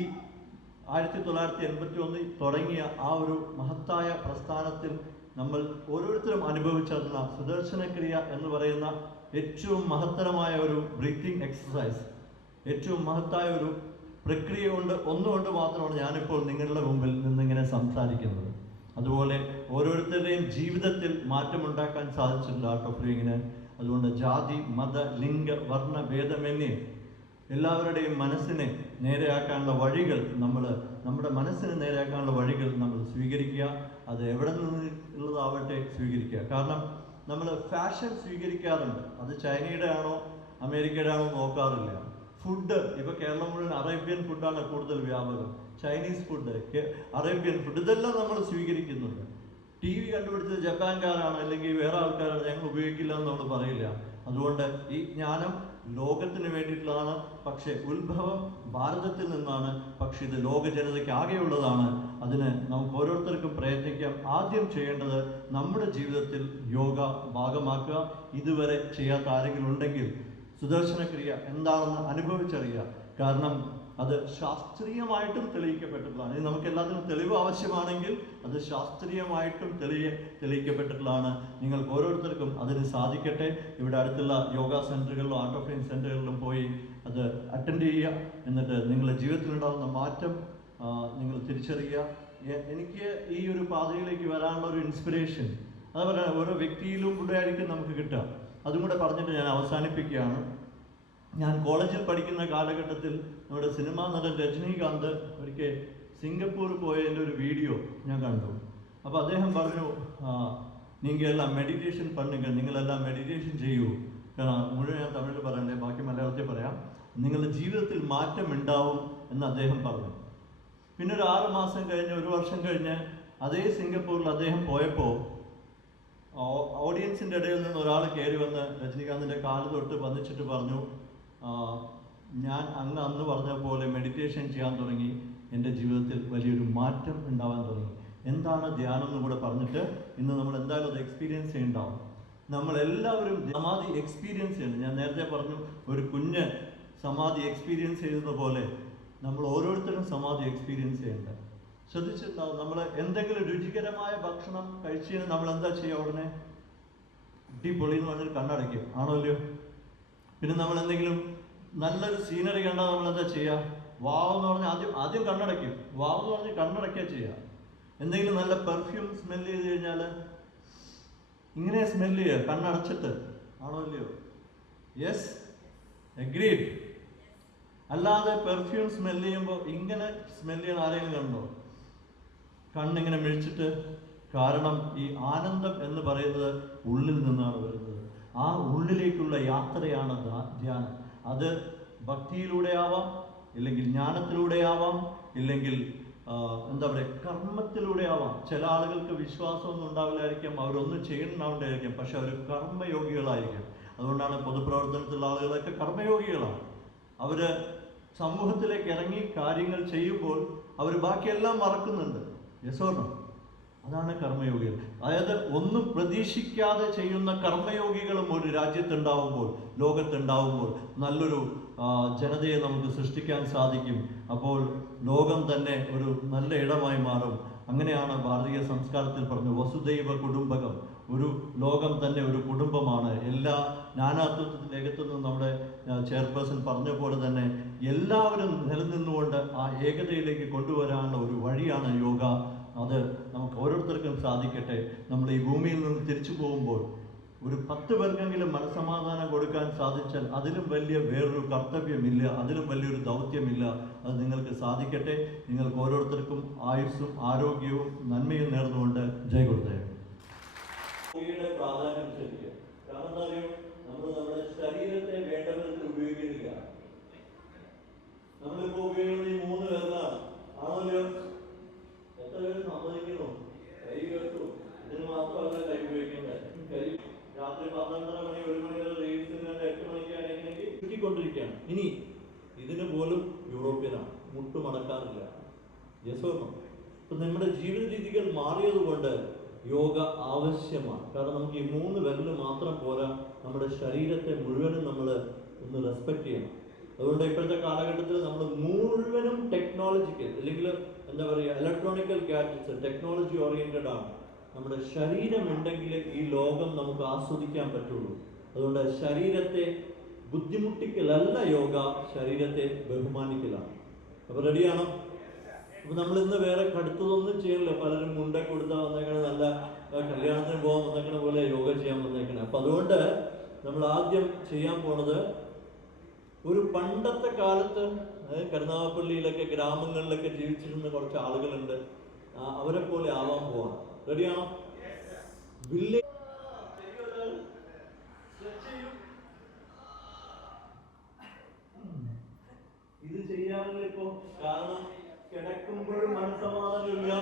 1981 തുടങ്ങിയ ആ ഒരു മഹത്തായ പ്രസ്ഥാനത്തിൽ നമ്മൾ ഓരോരുത്തരും അനുഭവിച്ചിരുന്ന സുദർശനക്രിയ എന്ന് പറയുന്ന ഏറ്റവും മഹത്തരമായ ഒരു ബ്രീത്തിങ് എക്സസൈസ്, ഏറ്റവും മഹത്തായ ഒരു പ്രക്രിയ ഒന്നുകൊണ്ട് മാത്രമാണ് ഞാനിപ്പോൾ നിങ്ങളുടെ മുമ്പിൽ നിന്നിങ്ങനെ സംസാരിക്കുന്നത്. അതുപോലെ ഓരോരുത്തരുടെയും ജീവിതത്തിൽ മാറ്റമുണ്ടാക്കാൻ സാധിച്ചിട്ടുണ്ട് ആർട്ട് ഓഫ് ലിവിംഗിന്. അതുകൊണ്ട് ജാതി, മത, ലിംഗ, വർണ്ണ ഭേദമന്യേ എല്ലാവരുടെയും മനസ്സിനെ നേരെയാക്കാനുള്ള വഴികൾ നമ്മുടെ മനസ്സിനെ നേരെയാക്കാനുള്ള വഴികൾ നമ്മൾ സ്വീകരിക്കുക. അത് എവിടെ നിന്നുള്ളതാവട്ടെ സ്വീകരിക്കുക. കാരണം നമ്മൾ ഫാഷൻ സ്വീകരിക്കാറുണ്ട്, അത് ചൈനയുടെ ആണോ അമേരിക്കയുടെ ആണോ നോക്കാറില്ല. ഫുഡ്, ഇപ്പോൾ കേരളം മുഴുവൻ അറേബ്യൻ ഫുഡാണ് കൂടുതൽ വ്യാപകം. ചൈനീസ് ഫുഡ്, അറേബ്യൻ ഫുഡ്, ഇതെല്ലാം നമ്മൾ സ്വീകരിക്കുന്നുണ്ട്. TV കണ്ടുപിടിച്ചത് ജപ്പാൻകാരാണ് അല്ലെങ്കിൽ വേറെ ആൾക്കാരാണ്, ഞങ്ങൾ ഉപയോഗിക്കില്ല എന്ന് നമ്മൾ പറയില്ല. അതുകൊണ്ട് ഈ ജ്ഞാനം ലോകത്തിന് വേണ്ടിയിട്ടുള്ളതാണ്, പക്ഷേ ഉത്ഭവം ഭാരതത്തിൽ നിന്നാണ്. പക്ഷെ ഇത് ലോക ജനതയ്ക്ക് ആകെയുള്ളതാണ്. അതിന് നമുക്ക് ഓരോരുത്തർക്കും പ്രയത്നിക്കാം. ആദ്യം ചെയ്യേണ്ടത് നമ്മുടെ ജീവിതത്തിൽ യോഗ ഭാഗമാക്കുക. ഇതുവരെ ചെയ്യാത്ത ആരെങ്കിലും ഉണ്ടെങ്കിൽ സുദർശനക്രിയ എന്താണെന്ന് അനുഭവിച്ചറിയുക. കാരണം അത് ശാസ്ത്രീയമായിട്ടും തെളിയിക്കപ്പെട്ടിട്ടുള്ളതാണ്. ഇനി നമുക്ക് എല്ലാത്തിനും തെളിവ് ആവശ്യമാണെങ്കിൽ അത് ശാസ്ത്രീയമായിട്ടും തെളിയിക്കപ്പെട്ടിട്ടുള്ളതാണ്. നിങ്ങൾക്ക് ഓരോരുത്തർക്കും അതിന് സാധിക്കട്ടെ. ഇവിടെ അടുത്തുള്ള യോഗ സെൻറ്ററുകളിലും ആർട്ട് ഓഫ് ലിവിംഗ് സെൻറ്ററുകളിലും പോയി അത് അറ്റൻഡ് ചെയ്യുക. എന്നിട്ട് നിങ്ങളുടെ ജീവിതത്തിലുണ്ടാകുന്ന മാറ്റം നിങ്ങൾ തിരിച്ചറിയുക. എനിക്ക് ഈ ഒരു പാതയിലേക്ക് വരാനുള്ള ഒരു ഇൻസ്പിറേഷൻ അതുപോലെ ഓരോ വ്യക്തിയിലും കൂടെ ആയിരിക്കും നമുക്ക് കിട്ടുക. അതും കൂടെ പറഞ്ഞിട്ട് ഞാൻ അവസാനിപ്പിക്കുകയാണ്. ഞാൻ കോളേജിൽ പഠിക്കുന്ന കാലഘട്ടത്തിൽ നമ്മുടെ സിനിമാ നടൻ രജനീകാന്ത് ഒരിക്കൽ സിംഗപ്പൂർ പോയതിൻ്റെ ഒരു വീഡിയോ ഞാൻ കണ്ടു. അപ്പോൾ അദ്ദേഹം പറഞ്ഞു, നിങ്ങളെല്ലാം മെഡിറ്റേഷൻ പണ്ടുങ്ങൾ, നിങ്ങളെല്ലാം മെഡിറ്റേഷൻ ചെയ്യൂ. കാരണം മുഴുവൻ ഞാൻ തമിഴിൽ പറയണ്ടേ, ബാക്കി മലയാളത്തിൽ പറയാം. നിങ്ങളുടെ ജീവിതത്തിൽ മാറ്റം ഉണ്ടാവും എന്ന് അദ്ദേഹം പറഞ്ഞു. പിന്നെ ഒരു 6 മാസം കഴിഞ്ഞ്, 1 വർഷം കഴിഞ്ഞ് അതേ സിംഗപ്പൂരിൽ അദ്ദേഹം പോയപ്പോൾ ഓഡിയൻസിൻ്റെ ഇടയിൽ നിന്ന് ഒരാൾ കയറി വന്ന് രജനീകാന്തിൻ്റെ കാല് തൊട്ട് വന്നിച്ചിട്ട് പറഞ്ഞു, ഞാൻ അന്ന് പറഞ്ഞ പോലെ മെഡിറ്റേഷൻ ചെയ്യാൻ തുടങ്ങി. എൻ്റെ ജീവിതത്തിൽ വലിയൊരു മാറ്റം ഉണ്ടാവാൻ തുടങ്ങി. എന്താണ് ധ്യാനം എന്ന് കൂടെ പറഞ്ഞിട്ട് ഇന്ന് നമ്മൾ എന്തായാലും അത് എക്സ്പീരിയൻസ് ചെയ്യുന്നുണ്ടാവും. നമ്മളെല്ലാവരും സമാധി എക്സ്പീരിയൻസ് ചെയ്യണം. ഞാൻ നേരത്തെ പറഞ്ഞു, ഒരു കുഞ്ഞ് സമാധി എക്സ്പീരിയൻസ് ചെയ്യുന്ന പോലെ നമ്മൾ ഓരോരുത്തരും സമാധി എക്സ്പീരിയൻസ് ചെയ്യേണ്ട. ശ്രദ്ധിച്ചിട്ടുണ്ടാവും, നമ്മൾ എന്തെങ്കിലും രുചികരമായ ഭക്ഷണം കഴിച്ചു കഴിഞ്ഞാൽ നമ്മൾ എന്താ ചെയ്യുക? ഉടനെ അടിപൊളി എന്ന് പറഞ്ഞൊരു കണ്ണടയ്ക്കും, ആണോ അല്ലയോ? പിന്നെ നമ്മൾ എന്തെങ്കിലും നല്ലൊരു സീനറി കണ്ടാൽ നമ്മൾ എന്താ ചെയ്യുക? വാവ് എന്ന് പറഞ്ഞാൽ ആദ്യം കണ്ണടയ്ക്കും. വാവ് എന്ന് പറഞ്ഞ് കണ്ണടയ്ക്കുക ചെയ്യുക. എന്തെങ്കിലും നല്ല പെർഫ്യൂം സ്മെല്ല് ചെയ്ത് കഴിഞ്ഞാൽ ഇങ്ങനെ സ്മെല്ല് ചെയ്യുക, കണ്ണടച്ചിട്ട്, ആണോ അല്ലയോ? Yes, agreed. അല്ലാതെ പെർഫ്യൂം സ്മെല്ല് ചെയ്യുമ്പോൾ ഇങ്ങനെ സ്മെല്ല് ചെയ്യാൻ ആരെങ്കിലും കണ്ടോ? കണ്ണിങ്ങനെ മിഴിച്ചിട്ട്. കാരണം ഈ ആനന്ദം എന്ന് പറയുന്നത് ഉള്ളിൽ നിന്നാണ് വരുന്നത്. ആ ഉള്ളിലേക്കുള്ള യാത്രയാണ് ധ്യാനം. അത് ഭക്തിയിലൂടെ ആവാം, ഇല്ലെങ്കിൽ ജ്ഞാനത്തിലൂടെ ആവാം, ഇല്ലെങ്കിൽ എന്താ പറയുക, കർമ്മത്തിലൂടെ ആവാം. ചില ആളുകൾക്ക് വിശ്വാസമൊന്നും ഉണ്ടാവില്ലായിരിക്കാം, അവരൊന്നും ചെയ്യണ്ടാവില്ലായിരിക്കാം, പക്ഷെ അവർ കർമ്മയോഗികളായിരിക്കും. അതുകൊണ്ടാണ് പൊതുപ്രവർത്തനത്തിലുള്ള ആളുകളൊക്കെ കർമ്മയോഗികളാണ്. അവർ സമൂഹത്തിലേക്ക് ഇറങ്ങി കാര്യങ്ങൾ ചെയ്യുമ്പോൾ അവർ ബാക്കിയെല്ലാം മറക്കുന്നുണ്ട്. യെസോർണോ? അതാണ് കർമ്മയോഗികൾ. അതായത് ഒന്നും പ്രതീക്ഷിക്കാതെ ചെയ്യുന്ന കർമ്മയോഗികളും ഒരു രാജ്യത്തുണ്ടാവുമ്പോൾ, ലോകത്തുണ്ടാവുമ്പോൾ നല്ലൊരു ജനതയെ നമുക്ക് സൃഷ്ടിക്കാൻ സാധിക്കും. അപ്പോൾ ലോകം തന്നെ ഒരു നല്ല ഇടമായി മാറും. അങ്ങനെയാണ് ഭാരതീയ സംസ്കാരത്തിൽ പറഞ്ഞു, വസുദൈവ കുടുംബകം. ഒരു ലോകം തന്നെ ഒരു കുടുംബമാണ്. എല്ലാ നാനാത്വത്തിലേക്കെത്തുന്ന നമ്മുടെ ചെയർപേഴ്സൺ പറഞ്ഞ പോലെ തന്നെ എല്ലാവരും നിലനിന്നുകൊണ്ട് ആ ഏകതയിലേക്ക് കൊണ്ടുവരാനുള്ള ഒരു വഴിയാണ് യോഗ. അത് നമുക്ക് ഓരോരുത്തർക്കും സാധിക്കട്ടെ. നമ്മൾ ഈ ഭൂമിയിൽ നിന്ന് തിരിച്ചു പോകുമ്പോൾ ഒരു 10 പേർക്കെങ്കിലും മനസ്സമാധാനം കൊടുക്കാൻ സാധിച്ചാൽ അതിലും വലിയ വേറൊരു കർത്തവ്യമില്ല, അതിലും വലിയൊരു ദൗത്യമില്ല. അത് നിങ്ങൾക്ക് സാധിക്കട്ടെ. നിങ്ങൾക്ക് ഓരോരുത്തർക്കും ആയുസ്സും ആരോഗ്യവും നന്മയും നേർന്നുകൊണ്ട് ജയ് ഗുരുദേവ്. പ്രാധാന്യം ശരിക്കും. കാരണം എന്താ അറിയോ, നമ്മൾ നമ്മുടെ ശരീരത്തെ വേണ്ട വിധത്തിൽ ഉപയോഗിക്കുന്നില്ല. നമ്മളിപ്പോ ഉപയോഗിക്കുന്നത് ഈ 3 വിരലാണ്, ആണല്ലോ? എത്ര പേര് സമ്മതിക്കുന്നു? കൈ കേട്ടു. ഇതിന് മാത്രമല്ല കൈ ഉപയോഗിക്കേണ്ടത്. കൈ രാത്രി 12:30 മണി 1 മണി വരെ റീൽസ് 8 മണിക്കാണെങ്കിൽ ചുറ്റിക്കൊണ്ടിരിക്കുകയാണ്. ഇനി ഇതിന് പോലും യൂറോപ്യനാണ്, മുട്ട് മടക്കാറില്ല. യെസോർണോ? ഇപ്പൊ നമ്മുടെ ജീവിത രീതികൾ മാറിയത് കൊണ്ട് യോഗ ആവശ്യമാണ്. കാരണം നമുക്ക് ഈ 3 വിരല് മാത്രം പോരാ, നമ്മുടെ ശരീരത്തെ മുഴുവനും നമ്മൾ ഒന്ന് റെസ്പെക്ട് ചെയ്യണം. അതുകൊണ്ട് ഇപ്പോഴത്തെ കാലഘട്ടത്തിൽ നമ്മൾ മുഴുവനും ടെക്നോളജിക്കൽ, അല്ലെങ്കിൽ എന്താ പറയുക, ഇലക്ട്രോണിക്കൽ ഗാഡ്ജറ്റ്സ്, ടെക്നോളജി ഓറിയന്റഡ് ആണ്. നമ്മുടെ ശരീരം ഉണ്ടെങ്കിൽ ഈ ലോകം നമുക്ക് ആസ്വദിക്കാൻ പറ്റുള്ളൂ. അതുകൊണ്ട് ശരീരത്തെ ബുദ്ധിമുട്ടിക്കലല്ല യോഗ, ശരീരത്തെ ബഹുമാനിക്കലാണ്. അപ്പൊ റെഡിയാണോ? അപ്പൊ നമ്മൾ ഇന്ന് വേറെ കടുത്തതൊന്നും ചെയ്യണില്ല. പലരും മുണ്ടൊക്കെ കൊടുത്താൽ വന്നേക്കണേ, നല്ല കല്യാണത്തിന് പോകാൻ വന്നേക്കണ പോലെ യോഗ ചെയ്യാൻ വന്നേക്കണേ. അപ്പൊ അതുകൊണ്ട് നമ്മൾ ആദ്യം ചെയ്യാൻ പോണത്, ഒരു പണ്ടത്തെ കാലത്ത് കരുനാഗപ്പള്ളിയിലൊക്കെ ഗ്രാമങ്ങളിലൊക്കെ ജീവിച്ചിരുന്ന കുറച്ച് ആളുകളുണ്ട്, അവരെ പോലെ ആവാൻ പോവാണ്. റെഡിയാണോ? ഇത് ചെയ്യാറില്ല ഇപ്പോ. കാരണം കിടക്കുമ്പോഴും മനസ്സമാധാനമില്ല,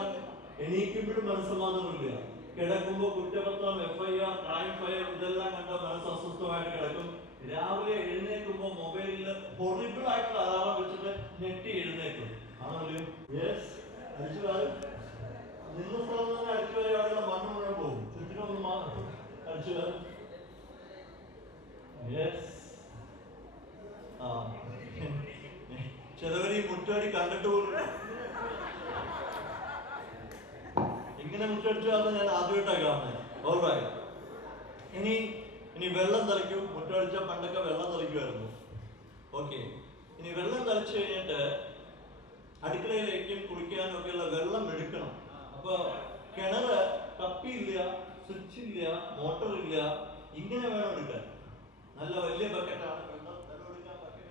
എണീക്കുമ്പോഴും മനസ്സമാധാനമില്ല. കിടക്കുമ്പോ കുറ്റപത്രം, FIR, ക്രൈം ഫയർ ഇതെല്ലാം കണ്ട മനസ്സ് അസ്വസ്ഥമായിട്ട് കിടക്കും. രാവിലെ എഴുന്നേൽക്കുമ്പോ മൊബൈലിൽ ഹൊറിബിൾ ആയിട്ടുള്ള അലാറം വെച്ചിട്ട് ഞെട്ടി എഴുന്നേക്കും, ആണല്ലോ? യെസ്, അടിച്ചുകാരും നിന്ന സ്ഥലത്ത് തന്നെ അടിച്ചുകാരി ആളുടെ മണ്ണ് മുഴുവൻ പോകും. ചുറ്റിനൊന്ന് മാത്രം അടിച്ചുകാരും. യെസ്. ചിലവർ ഈ മുറ്റടി കണ്ടിട്ട് പോലും ഇങ്ങനെ മുറ്റടിച്ചു കാരണം ഞാൻ ആദ്യമായിട്ടാണ് കാണുന്നത്. ഓൾറൈറ്റ്. ഇനി വെള്ളം തളിക്കും. മുറ്റടിച്ച പണ്ടൊക്കെ വെള്ളം തളിക്കുമായിരുന്നു. ഓക്കെ. ഇനി വെള്ളം തളിച്ചു കഴിഞ്ഞിട്ട് അടുക്കളയിലേക്കും കുളിക്കാനും ഒക്കെയുള്ള വെള്ളം എടുക്കണം. അപ്പൊ കിണറ് കപ്പിയില്ല, സ്വിച്ച് ഇല്ല, മോട്ടർ ഇല്ല, ഇങ്ങനെ വേണം എടുക്കാൻ. നല്ല വലിയ ബക്കറ്റാണ്. വെള്ളം എടുക്കാൻ ബക്കറ്റ്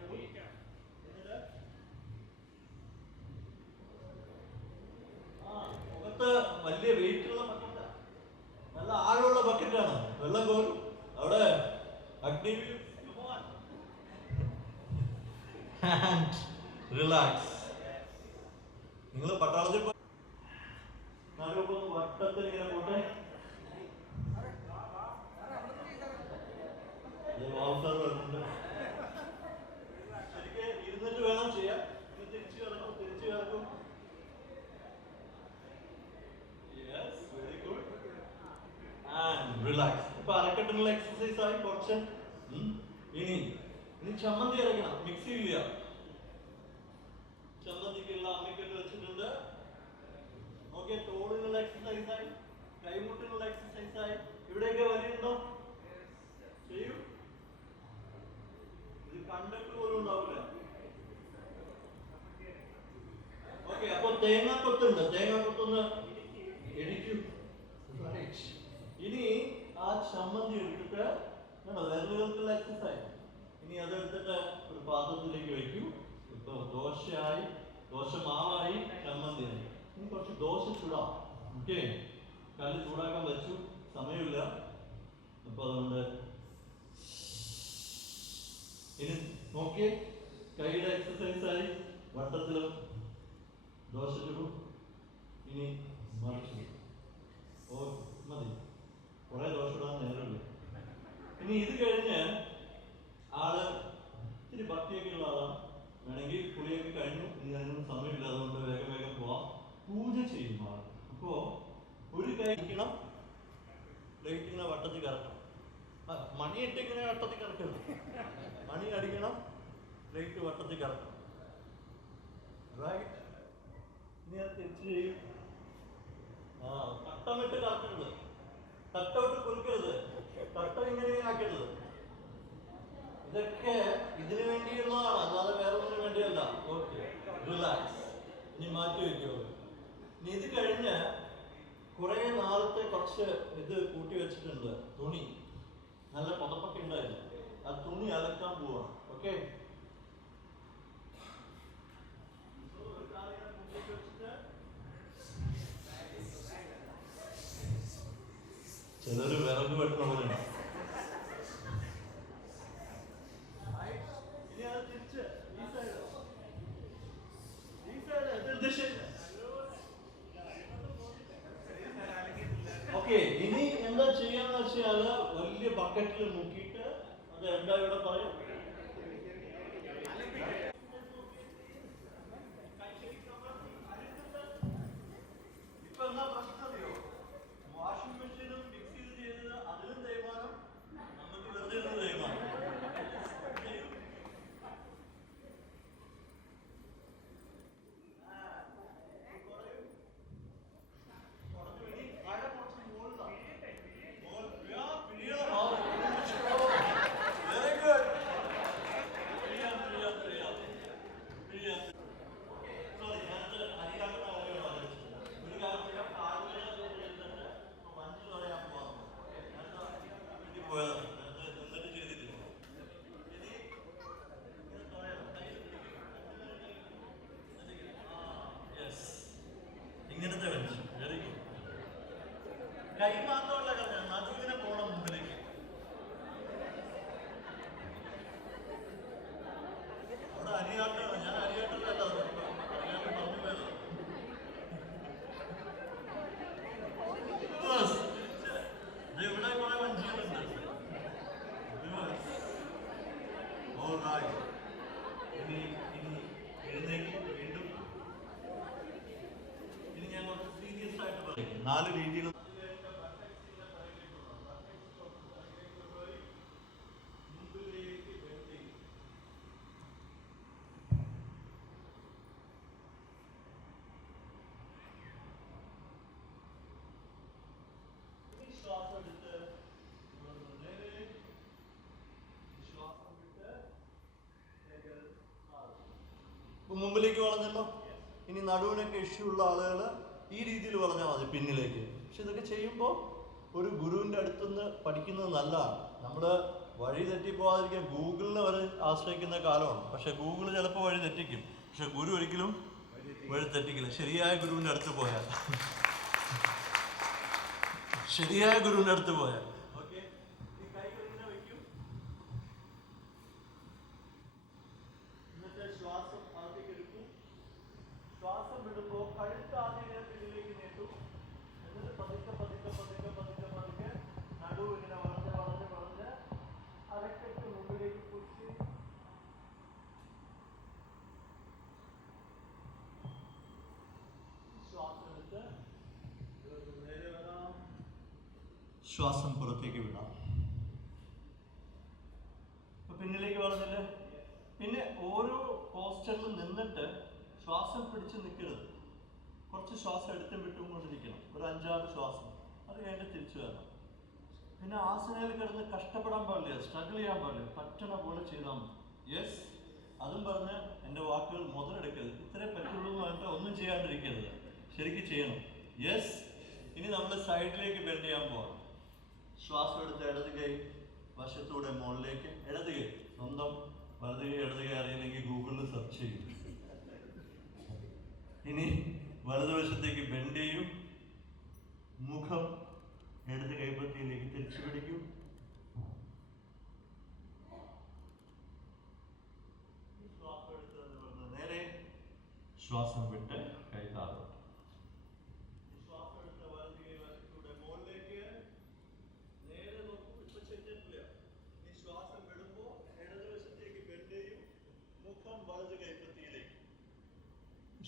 മുഖത്ത് വലിയ വെയിറ്റ് ഉള്ള ബക്കറ്റാണ്, നല്ല ആഴമുള്ള ബക്കറ്റാണ്. വെള്ളം കോരും. അവിടെ അഗ്നി റിലാക്സ്. നിങ്ങൾ പട്ടാളത്തിൽ വട്ടത്തിൽ ഇങ്ങനെ പോട്ടെ. ആൾക്കാർ വരുന്നുണ്ട്. ശരിക്കും കൈമുട്ടിനുള്ള എക്സസൈസ് ആയി കുറച്ച്. ഇനി ചമ്മന്തി അരയ്ക്കണം. മിക്സി ഇല്ല, ചമ്മന്തിക്കുള്ള അമ്മിക്കട്ട് വെച്ചിട്ടുണ്ട്. ഓക്കെ, തോളിനുള്ള എക്സസൈസ് ആയി, കൈമുട്ടിനുള്ള എക്സസൈസ് ആയി. ഇവിടെയൊക്കെ വലിയുണ്ടോ? ചെയ്യൂ. ഇത് കണ്ടിട്ട് പോലും ഉണ്ടാവില്ല. ഓക്കെ, അപ്പൊ തേങ്ങാക്കൊത്തുണ്ട്. തേങ്ങാക്കൊത്തൊന്ന് ഇടിക്കൂ. ഇനി ആ ചമ്മന്തി എടുത്തിട്ട് വിരലുകൾക്കുള്ള എക്സസൈസ്. ഇനി അതെടുത്തിട്ട് ഒരു പാത്രത്തിലേക്ക് വെക്കൂ. ഇപ്പൊ ദോശയായി, ദോശ മാവായി, ചമ്മന്തിയായി. ഇനി കുറച്ച് ദോശ ചൂടാം. ഓക്കെ, കല്ല് ചൂടാക്കാൻ വെച്ചു, സമയമില്ല. അപ്പൊ അതുകൊണ്ട് ഇനി നോക്കിയേ, കൈയുടെ എക്സസൈസ് ആയി. വട്ടത്തിലും ദോശ ചുടും. ഇനി മറിച്ചു. ഓ മതി, കുറെ ദോശ ഇടാൻ നേരമില്ല. ഇനി ഇത് കഴിഞ്ഞ് ആള് ഇത്തിരി ഭക്തിയൊക്കെ ഉള്ള ആളാണ്. വേണമെങ്കിൽ കുളിയൊക്കെ കഴിഞ്ഞു, ഇനി അതിനൊന്നും സമയമില്ല, അതുകൊണ്ട് വേഗം വേഗം പോവാം. പൂജ ചെയ്യും ആള്. അപ്പോ ഒരു കൈ ഇരിക്കണം, ലൈറ്റ് ഇങ്ങനെ വട്ടത്തിൽ കറക്കണം. മണിയിട്ട് ഇങ്ങനെ വട്ടത്തിൽ കറക്കണം. മണി അടിക്കണം, ലൈറ്റ് വട്ടത്തിൽ കറക്കണം. റൈറ്റ്. ഇനി അത് തിരിച്ചു ചെയ്യും. തട്ടമിട്ട് കറക്കരുത്, തട്ടമിട്ട് കുലുക്കരുത്, തട്ടം ഇങ്ങനെ ആക്കരുത്. ഇതൊക്കെ ഇതിനു വേണ്ടിയുള്ളതാണ്, അല്ലാതെ വേറെ ഒന്നിനു വേണ്ടിയല്ല. Okay, relax. ഇനി മാറ്റി വയ്ക്കുമോ. ഇനി ഇത് കഴിഞ്ഞ് കുറെ നാളത്തെ കുറച്ച് ഇത് കൂട്ടി വെച്ചിട്ടുണ്ട്. തുണി നല്ല പുതപ്പൊക്കെ ഉണ്ടായിരുന്നു. ആ തുണി അലക്കാൻ പോവാണ്. ഓക്കെ, ചിലര് വിറക് വെട്ടണ പോലെ. ഇനി അത് തിരിച്ച് ഈ സൈഡ്, ഈ സൈഡ് എതിർദിശ. ഓക്കെ, ഇനി എന്താ ചെയ്യാന്ന് വെച്ചാല് വലിയ ബക്കറ്റിൽ മുക്കിയിട്ട് അത് എന്താ ഇവിടെ പറയും, ഇപ്പൊ എന്താ പ്രശ്നം അറിയോ? വാഷിംഗ് മെഷീനും മിക്സ് ചെയ്തത് അതിലും തേയ്മാനം, നമുക്ക് വെറുതെ തേയ്മാനം. ഇങ്ങനത്തെ വെച്ചു. Very good. കൈ മാത്രമല്ല കളഞ്ഞ, നടുവിനെ പോണം മുമ്പിലേക്ക്. അവിടെ അരിയാട്ടാണ്, ഞാൻ അരിയാട്ടല്ല പറഞ്ഞു പോയത്. ഇവിടെ കുറെ വഞ്ചികളുണ്ട്. ഇനി ഇനി എഴുന്നേക്ക് വീണ്ടും. ഇനി ഞാൻ കുറച്ച് സീരിയസ് ആയിട്ട് പറയും. 4 രീതിയിൽ ശ്വാസം എടുത്ത് ശ്വാസം വിട്ട് മുമ്പിലേക്ക് വളഞ്ഞല്ലോ. ഇനി നടുവിനൊക്കെ ഇഷ്യൂ ഉള്ള ആളുകൾ ഈ രീതിയിൽ വളഞ്ഞാൽ മതി, പിന്നിലേക്ക്. പക്ഷെ ഇതൊക്കെ ചെയ്യുമ്പോൾ ഒരു ഗുരുവിൻ്റെ അടുത്തുനിന്ന് പഠിക്കുന്നത് നല്ലതാണ്. നമ്മൾ വഴി തെറ്റിപ്പോവാതിരിക്കാൻ ഗൂഗിളിനെ വരെ ആശ്രയിക്കുന്ന കാലമാണ്. പക്ഷെ ഗൂഗിൾ ചിലപ്പോൾ വഴി തെറ്റിക്കും, പക്ഷെ ഗുരു ഒരിക്കലും വഴി തെറ്റിക്കില്ല. ശരിയായ ഗുരുവിൻ്റെ അടുത്ത് പോയാൽ, ശരിയായ ഗുരുവിൻ്റെ അടുത്ത് പോയാൽ. ഓക്കെ, ഈ കൈ ഇങ്ങനെ വയ്ക്കും. എന്നിട്ട് ശ്വാസം അകത്തേക്ക് എടുക്കും. ശ്വാസം വിടുമ്പോൾ കഴുത്ത് ആദ്യം ഇങ്ങനെ പിന്നിലേക്ക് നീട്ടും. എന്നിട്ട് പതുക്കെ പതുക്കെ പതുക്കെ പതുക്കെ പതുക്കെ നടുവ് ഇങ്ങനെ വളഞ്ഞ് വളഞ്ഞ് വളഞ്ഞ് അരക്കെട്ട് മുമ്പിലേക്ക് കുറിച്ച് ശ്വാസം എടുത്ത് നേരെ വരാം. ശ്വാസം പുറത്തേക്ക് വിടാം. പിന്നിലേക്ക് വളഞ്ഞില്ല. പിന്നെ ഓരോ പോസ്റ്ററിലും നിന്നിട്ട് ശ്വാസം പിടിച്ച് നിൽക്കരുത്. കുറച്ച് ശ്വാസം എടുത്തും വിട്ടും കൊണ്ടിരിക്കണം, ഒരു 5-6 ശ്വാസം. അത് കഴിഞ്ഞിട്ട് തിരിച്ചു വരണം. പിന്നെ ആസനയിൽ കിടന്ന് കഷ്ടപ്പെടാൻ പാടില്ല, സ്ട്രഗിൾ ചെയ്യാൻ പാടില്ല, പറ്റണ പോലെ ചെയ്താൽ മതി. യെസ്, അതും പറഞ്ഞ് എൻ്റെ വാക്കുകൾ മുതലെടുക്കരുത്. ഇത്രേ പറ്റുള്ളൂ എന്ന് പറഞ്ഞിട്ട് ഒന്നും ചെയ്യാണ്ടിരിക്കരുത്, ശരിക്കും ചെയ്യണം. യെസ്. ഇനി നമ്മൾ സൈഡിലേക്ക് ബെൻഡ് ചെയ്യാൻ പോകണം. ശ്വാസം എടുത്ത് ഇടത് കൈ വശത്തൂടെ മുകളിലേക്ക്, ഇടത് കൈ സ്വന്തം, വലത് കൈ ഇടത് കൈ അറിയില്ലെങ്കിൽ ഗൂഗിളിൽ സെർച്ച് ചെയ്യും. ഇനി വലതുവശത്തേക്ക് ബെൻഡ് ചെയ്യും, മുഖം ഇടത് കൈപ്പത്തിയിലേക്ക് തിരിച്ചു പിടിക്കും. ശ്വാസം എടുത്ത് പറഞ്ഞ നേരെ, ശ്വാസം വിട്ട് കൈ താഴോട്ട്. ശ്വാസം എടുത്ത വലത് കൈ വശത്തൂടെ മുകളിലേക്ക് നേരെ നോക്കൂ. ഇപ്പൊ ചെന്നിട്ടില്ല. ഈ ശ്വാസം വിടുമ്പോ ഇടതുവശത്തേക്ക് ബെൻഡ് ചെയ്യും, മുഖം വലത് കൈപ്പത്തിയിലേക്ക്.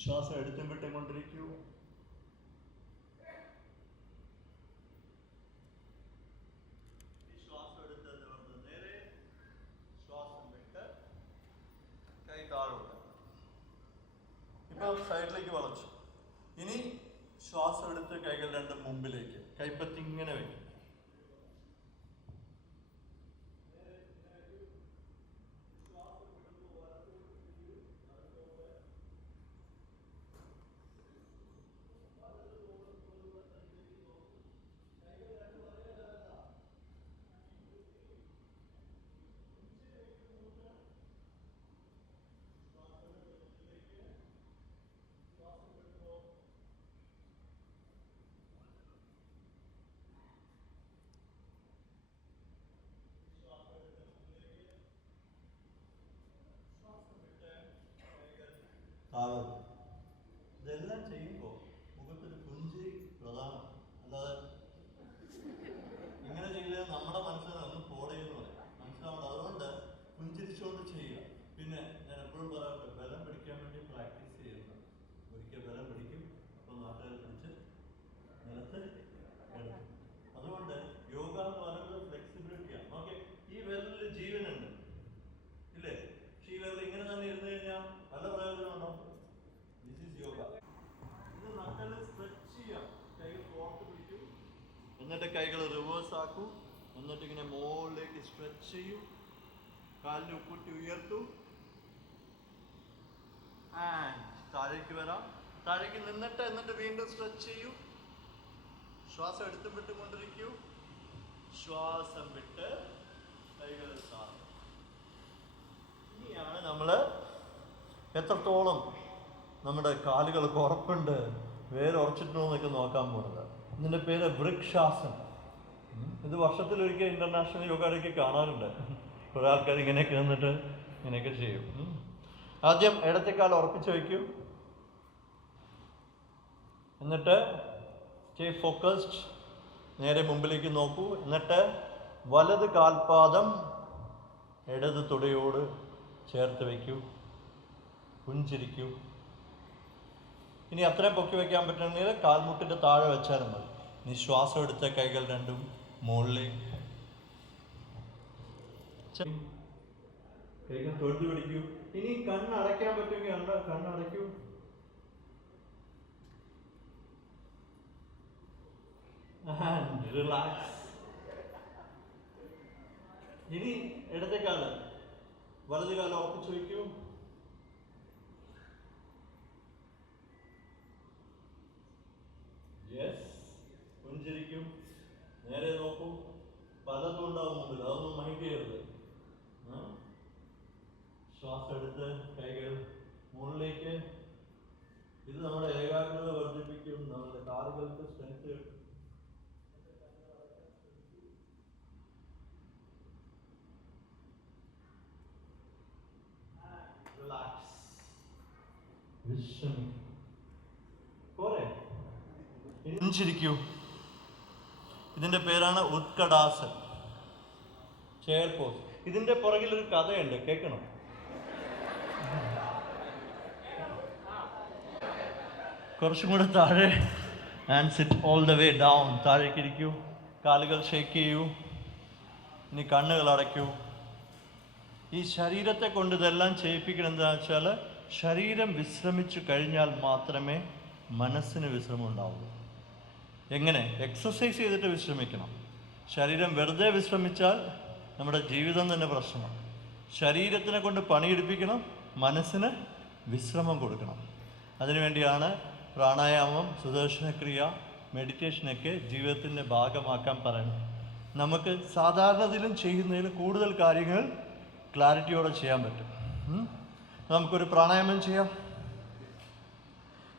ശ്വാസം എടുത്തും വിട്ടും കൊണ്ടിരിക്കൂ. ശ്വാസം എടുത്ത് നേരെ, ശ്വാസം വിട്ട് കൈ താഴോട്ട്. ഇപ്പൊ സൈഡിലേക്ക് വളച്ചു. ഇനി ശ്വാസം എടുത്ത് കൈകൾ രണ്ടും മുമ്പിലേക്ക്, കൈപ്പത്തി ഇങ്ങനെ വയ്ക്കും. താഴോട്ട്. ഇതെല്ലാം ചെയ്യുമ്പോൾ മുഖത്തൊരു പുഞ്ചിരി പ്രധാനം. അല്ലാതെ ഇങ്ങനെ ചെയ്താൽ നമ്മുടെ മനസ്സിന് ഒന്ന് പോടെയെന്ന് പറയും, മനസ്സിലാവണ്ട. അതുകൊണ്ട് പുഞ്ചിരിച്ചുകൊണ്ട് ചെയ്യുക. പിന്നെ ഞാൻ എപ്പോഴും പറയാറുണ്ട്, ബലം പിടിക്കാൻ വേണ്ടി പ്രാക്ടീസ് ചെയ്യുന്നത്. ഒരിക്കൽ ബലം പിടിക്കും, അപ്പോൾ നാട്ടുകാർ പിടിച്ച് നിലത്ത് കിടക്കും. അതുകൊണ്ട് യോഗ എന്ന് പറയുന്നത് ഫ്ലെക്സിബിലിറ്റിയാണ്. ഓക്കെ, ഈ വിരലിൽ ജീവനുണ്ട് ഇല്ലേ? പക്ഷെ ഈ വിരൽ ഇങ്ങനെ തന്നെ ഇരുന്ന് കഴിഞ്ഞാൽ നല്ല പ്രയോജനമുണ്ടോ? This is yoga. ഇത് നട്ടല് സ്ട്രെച്ച് ചെയ്യാം. കൈകൾ പുറത്ത് പിടിക്കൂ, എന്നിട്ട് കൈകൾ റിവേഴ്സ് ആക്കൂ, എന്നിട്ട് ഇങ്ങനെ മുകളിലേക്ക് സ്ട്രെച്ച് ചെയ്യൂ, കാലിന് ഉപ്പൂട്ടി ഉയർത്തൂ, ആൻഡ് താഴേക്ക് വരാം. താഴേക്ക് നിന്നിട്ട് എന്നിട്ട് വീണ്ടും സ്ട്രെച്ച് ചെയ്യൂ. ശ്വാസം എടുത്തും വിട്ടും കൊണ്ടിരിക്കൂ. ശ്വാസം വിട്ട് കൈകൾ താഴെ. ഇനിയാണ് നമ്മൾ എത്രത്തോളം നമ്മുടെ കാലുകൾക്ക് ഉറപ്പുണ്ട്, വേറെ ഉറച്ചിട്ടുണ്ടോ എന്നൊക്കെ നോക്കാൻ പോകുന്നത്. ഇതിൻ്റെ പേര് വൃക്ഷാസനം. ഇത് വർഷത്തിലൊരിക്കൽ ഇൻ്റർനാഷണൽ യോഗ ഡേക്ക് കാണാറുണ്ട്. കുറേ ആൾക്കാർ ഇങ്ങനെയൊക്കെ നിന്നിട്ട് ഇങ്ങനെയൊക്കെ ചെയ്യും. ആദ്യം ഇടത്തെ കാൽ ഉറപ്പിച്ച് വയ്ക്കൂ, എന്നിട്ട് സ്റ്റേ ഫോക്കസ്ഡ്, നേരെ മുമ്പിലേക്ക് നോക്കൂ. എന്നിട്ട് വലത് കാൽപാദം ഇടത് തുടയോട് ചേർത്ത് വയ്ക്കൂ, പുഞ്ചിരിക്കൂ. ഇനി അത്രയും പൊക്കി വയ്ക്കാൻ പറ്റുന്നെങ്കിൽ കാൽമുട്ടിൻ്റെ താഴെ വെച്ചാലും മതി. ഇനി ശ്വാസം എടുത്ത കൈകൾ രണ്ടും മുകളിലേക്ക്, കൈകൾ തൊഴുതു പിടിക്കൂ. ഇനി കണ്ണടയ്ക്കാൻ പറ്റുമെങ്കിൽ കണ്ണടയ്ക്കൂ. And relax. ഇനി ഇടത്തെ കാല് വലത് കാലം ഉറപ്പിച്ചു വയ്ക്കൂ. യെസ്, പുഞ്ചിരിക്കും, നേരെ നോക്കും. പലതും ഉണ്ടാവും മുമ്പിൽ, അതൊന്നും മൈൻഡ് ചെയ്യരുത്. ശ്വാസം എടുത്ത് കൈകൾ മുകളിലേക്ക്. ഇത് നമ്മുടെ ഏകാഗ്രത വർദ്ധിപ്പിക്കും, നമ്മുടെ കാലുകൾക്ക് സ്ട്രെങ്ത് കിട്ടും. റിലാക്സ്, വിശ്രമിക്കും. പോരെ? പുഞ്ചിരിക്കൂ. ഇതിൻ്റെ പേരാണ് ഉത്കടാസൻ, ചെയർ പോസ്. ഇതിൻ്റെ പുറകിൽ ഒരു കഥയുണ്ട്, കേൾക്കണം. കുറച്ചും കൂടെ താഴെ. And sit all the way down. താഴേക്ക് ഇരിക്കൂ, കാലുകൾ ഷേക്ക് ചെയ്യൂ. ഇനി കണ്ണുകൾ അടയ്ക്കൂ. ഈ ശരീരത്തെ കൊണ്ട് ഇതെല്ലാം ചെയ്യിപ്പിക്കണം. എന്താണെന്ന് വെച്ചാൽ ശരീരം വിശ്രമിച്ചു കഴിഞ്ഞാൽ മാത്രമേ മനസ്സിന് വിശ്രമം ഉണ്ടാവുള്ളൂ. എങ്ങനെ? എക്സസൈസ് ചെയ്തിട്ട് വിശ്രമിക്കണം. ശരീരം വെറുതെ വിശ്രമിച്ചാൽ നമ്മുടെ ജീവിതം തന്നെ പ്രശ്നമാണ്. ശരീരത്തിനെ കൊണ്ട് പണിയെടുപ്പിക്കണം, മനസ്സിന് വിശ്രമം കൊടുക്കണം. അതിനുവേണ്ടിയാണ് പ്രാണായാമം, സുദർശനക്രിയ, മെഡിറ്റേഷനൊക്കെ ജീവിതത്തിൻ്റെ ഭാഗമാക്കാൻ പറയുന്നത്. നമുക്ക് സാധാരണത്തിലും ചെയ്യുന്നതിൽ കൂടുതൽ കാര്യങ്ങൾ ക്ലാരിറ്റിയോടെ ചെയ്യാൻ പറ്റും. നമുക്കൊരു പ്രാണായാമം ചെയ്യാം.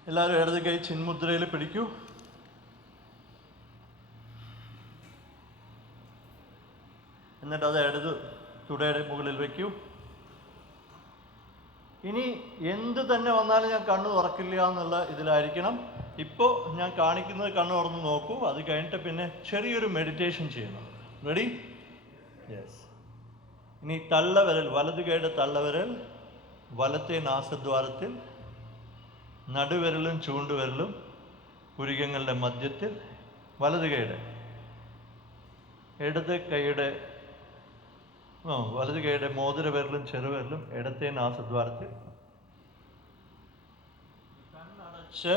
എല്ലാവരും ഇടത് കൈ ചിന്മുദ്രയിൽ പിടിക്കൂ. എന്നിട്ട് അത് ഇടത് തുടയുടെ മുകളിൽ വയ്ക്കൂ. ഇനി എന്ത് തന്നെ വന്നാലും ഞാൻ കണ്ണ് തുറക്കില്ല എന്നുള്ള ഇതിലായിരിക്കണം. ഇപ്പോൾ ഞാൻ കാണിക്കുന്നത് കണ്ണ് തുറന്ന് നോക്കൂ. അത് കഴിഞ്ഞിട്ട് പിന്നെ ചെറിയൊരു മെഡിറ്റേഷൻ ചെയ്യണം. റെഡി? യെസ്. ഇനി തള്ളവിരൽ, വലത് കൈയുടെ തള്ളവിരൽ വലത്തെ നാസദ്വാരത്തിൽ, നടുവിരലും ചൂണ്ടുവിരലും പുരികങ്ങളുടെ മധ്യത്തിൽ, വലത് കൈയുടെ വലത് കൈയുടെ മോതിരവിരലും ചെറുവിരലും ഇടത്തെ നാസദ്വാരത്തിൽ. കണ്ണടച്ച്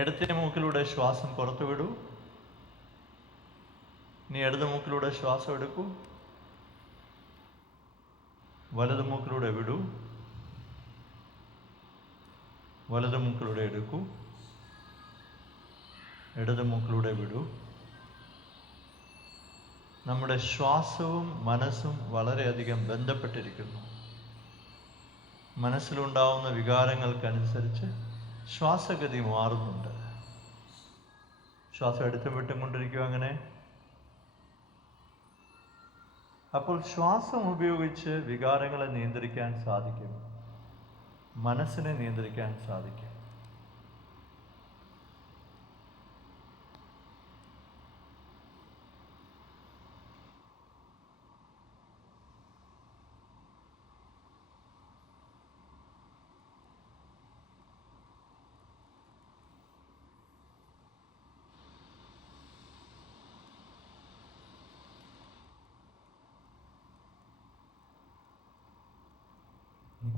ഇടത്തെ മൂക്കിലൂടെ ശ്വാസം പുറത്തു വിടൂ. ഇനി ഇടത് മൂക്കിലൂടെ ശ്വാസം എടുക്കൂ. വലത് മൂക്കിലൂടെ വിടൂ. വലത് മൂക്കിലൂടെ എടുക്കൂ. ഇടത് മൂക്കിലൂടെ വിടൂ. നമ്മുടെ ശ്വാസവും മനസ്സും വളരെയധികം ബന്ധപ്പെട്ടിരിക്കുന്നു. മനസ്സിലുണ്ടാവുന്ന വികാരങ്ങൾക്കനുസരിച്ച് ശ്വാസഗതി മാറുന്നുണ്ട്. ശ്വാസം എടുത്തും വിട്ടും കൊണ്ടിരിക്കുക. അങ്ങനെ അപ്പോൾ ശ്വാസം ഉപയോഗിച്ച് വികാരങ്ങളെ നിയന്ത്രിക്കാൻ സാധിക്കും, മനസ്സിനെ നിയന്ത്രിക്കാൻ സാധിക്കും.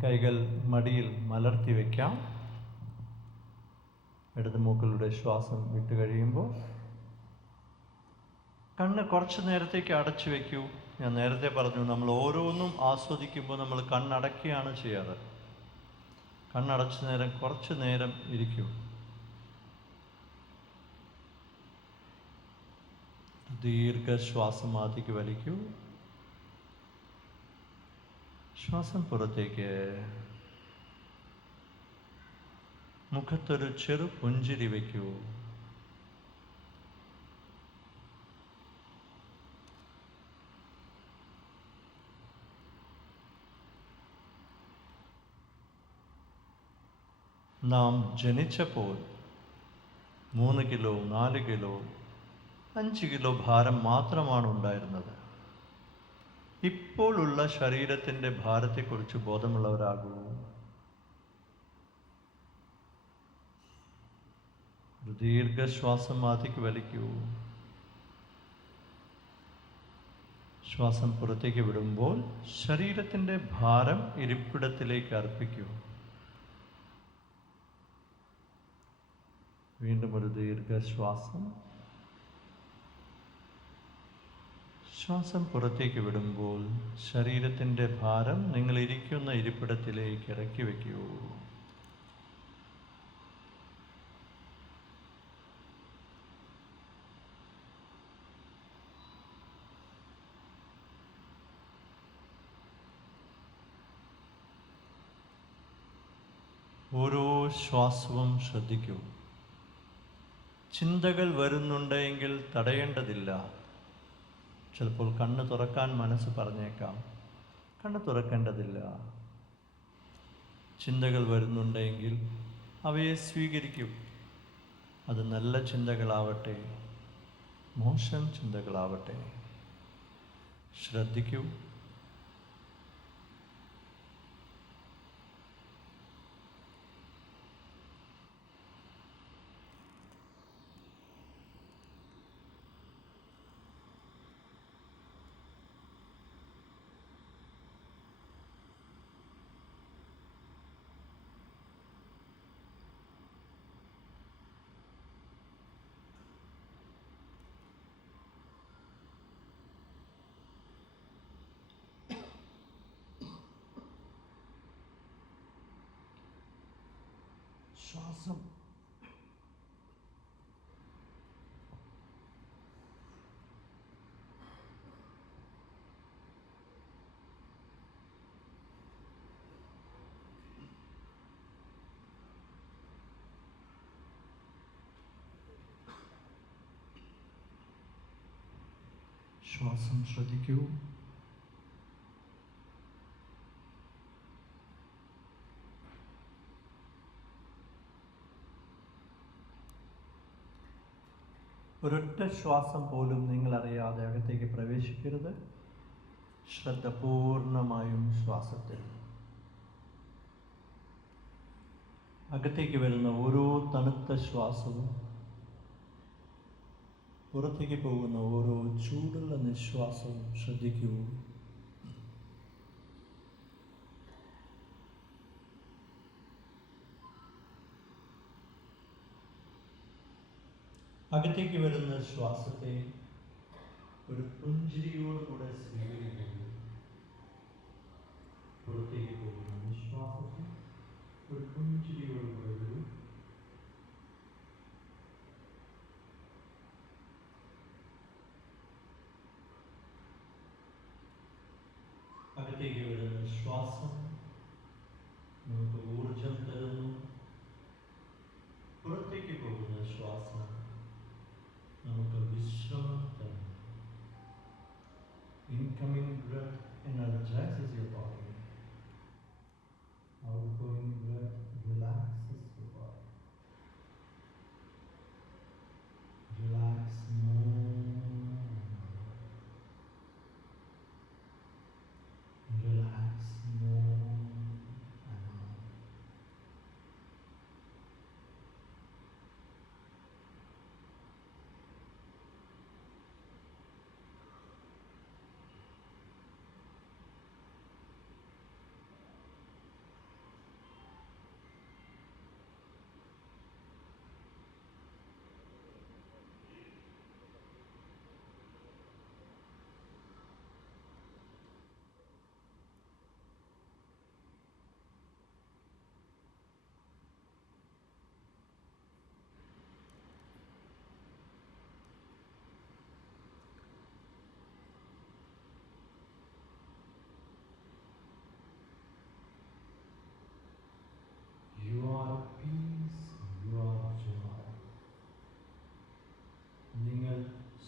കൈകൾ മടിയിൽ മലർത്തി വയ്ക്കാം. ഇടത് മൂക്കിലൂടെ ശ്വാസം വിട്ട് കഴിയുമ്പോൾ കണ്ണ് കുറച്ച് നേരത്തേക്ക് അടച്ചു വയ്ക്കൂ. ഞാൻ നേരത്തെ പറഞ്ഞു, നമ്മൾ ഓരോന്നും ആസ്വദിക്കുമ്പോൾ നമ്മൾ കണ്ണടക്കുകയാണ് ചെയ്യാറ്. കണ്ണടച്ച കുറച്ച് നേരം ഇരിക്കൂ. ദീർഘശ്വാസം ആദ്യക്ക് വലിക്കൂ. ശ്വാസം പുറത്തേക്ക്. മുഖത്തൊരു ചെറു പുഞ്ചിരി വയ്ക്കൂ. നാം ജനിച്ചപ്പോൾ 3 കിലോ, 4 കിലോ, 5 കിലോ ഭാരം മാത്രമാണ് ഉണ്ടായിരുന്നത്. ഇപ്പോഴുള്ള ശരീരത്തിൻ്റെ ഭാരത്തെക്കുറിച്ച് ബോധമുള്ളവരാകൂ. ഒരു ദീർഘശ്വാസം ആദ്യക്ക് വലിക്കൂ. ശ്വാസം പുറത്തേക്ക് വിടുമ്പോൾ ശരീരത്തിൻ്റെ ഭാരം ഇരിപ്പിടത്തിലേക്ക് അർപ്പിക്കൂ. വീണ്ടും ഒരു ദീർഘശ്വാസം. ശ്വാസം പുറത്തേക്ക് വിടുമ്പോൾ ശരീരത്തിൻ്റെ ഭാരം നിങ്ങൾ ഇരിക്കുന്ന ഇരിപ്പിടത്തിലേക്ക് ഇറക്കി വയ്ക്കൂ. ഓരോ ശ്വാസവും ശ്രദ്ധിക്കൂ. ചിന്തകൾ വരുന്നുണ്ടെങ്കിൽ തടയേണ്ടതില്ല. ചിലപ്പോൾ കണ്ണ് തുറക്കാൻ മനസ്സ് പറഞ്ഞേക്കാം. കണ്ണ് തുറക്കേണ്ടതില്ല. ചിന്തകൾ വരുന്നുണ്ടെങ്കിൽ അവയെ സ്വീകരിക്കൂ. അത് നല്ല ചിന്തകളാവട്ടെ, മോശം ചിന്തകളാവട്ടെ, ശ്രദ്ധിക്കൂ. ശ്വാസം ശ്വാസം ശ്രദ്ധിക്കൂ. ഒരൊറ്റ ശ്വാസം പോലും നിങ്ങളറിയാതെ അകത്തേക്ക് പ്രവേശിക്കരുത്. ശ്രദ്ധ പൂർണ്ണമായും ശ്വാസത്തിൽ. അകത്തേക്ക് വരുന്ന ഓരോ തണുത്ത ശ്വാസവും പുറത്തേക്ക് പോകുന്ന ഓരോ ചൂടുള്ള നിശ്വാസവും ശ്രദ്ധിക്കൂ. അകത്തേക്ക് വരുന്ന ശ്വാസത്തെ ഒരു പുഞ്ചിരിയോടുകൂടെ സ്വീകരിക്കുന്നു. പുറത്തേക്ക് പോകുന്ന നിശ്വാസത്തെ ഒരു പുഞ്ചിരിയോടുകൂടെ വരും. അകത്തേക്ക് വരുന്ന ശ്വാസം നമുക്ക് ഊർജം തരുന്നു. പുറത്തേക്ക് പോകുന്ന ശ്വാസം നമുക്ക് വിശ്രമം തരുന്നു. Incoming breath energizes your body. Outgoing breath relaxes your body. Relax more. Relax more and more. You are peace, you are joy. നിങ്ങൾ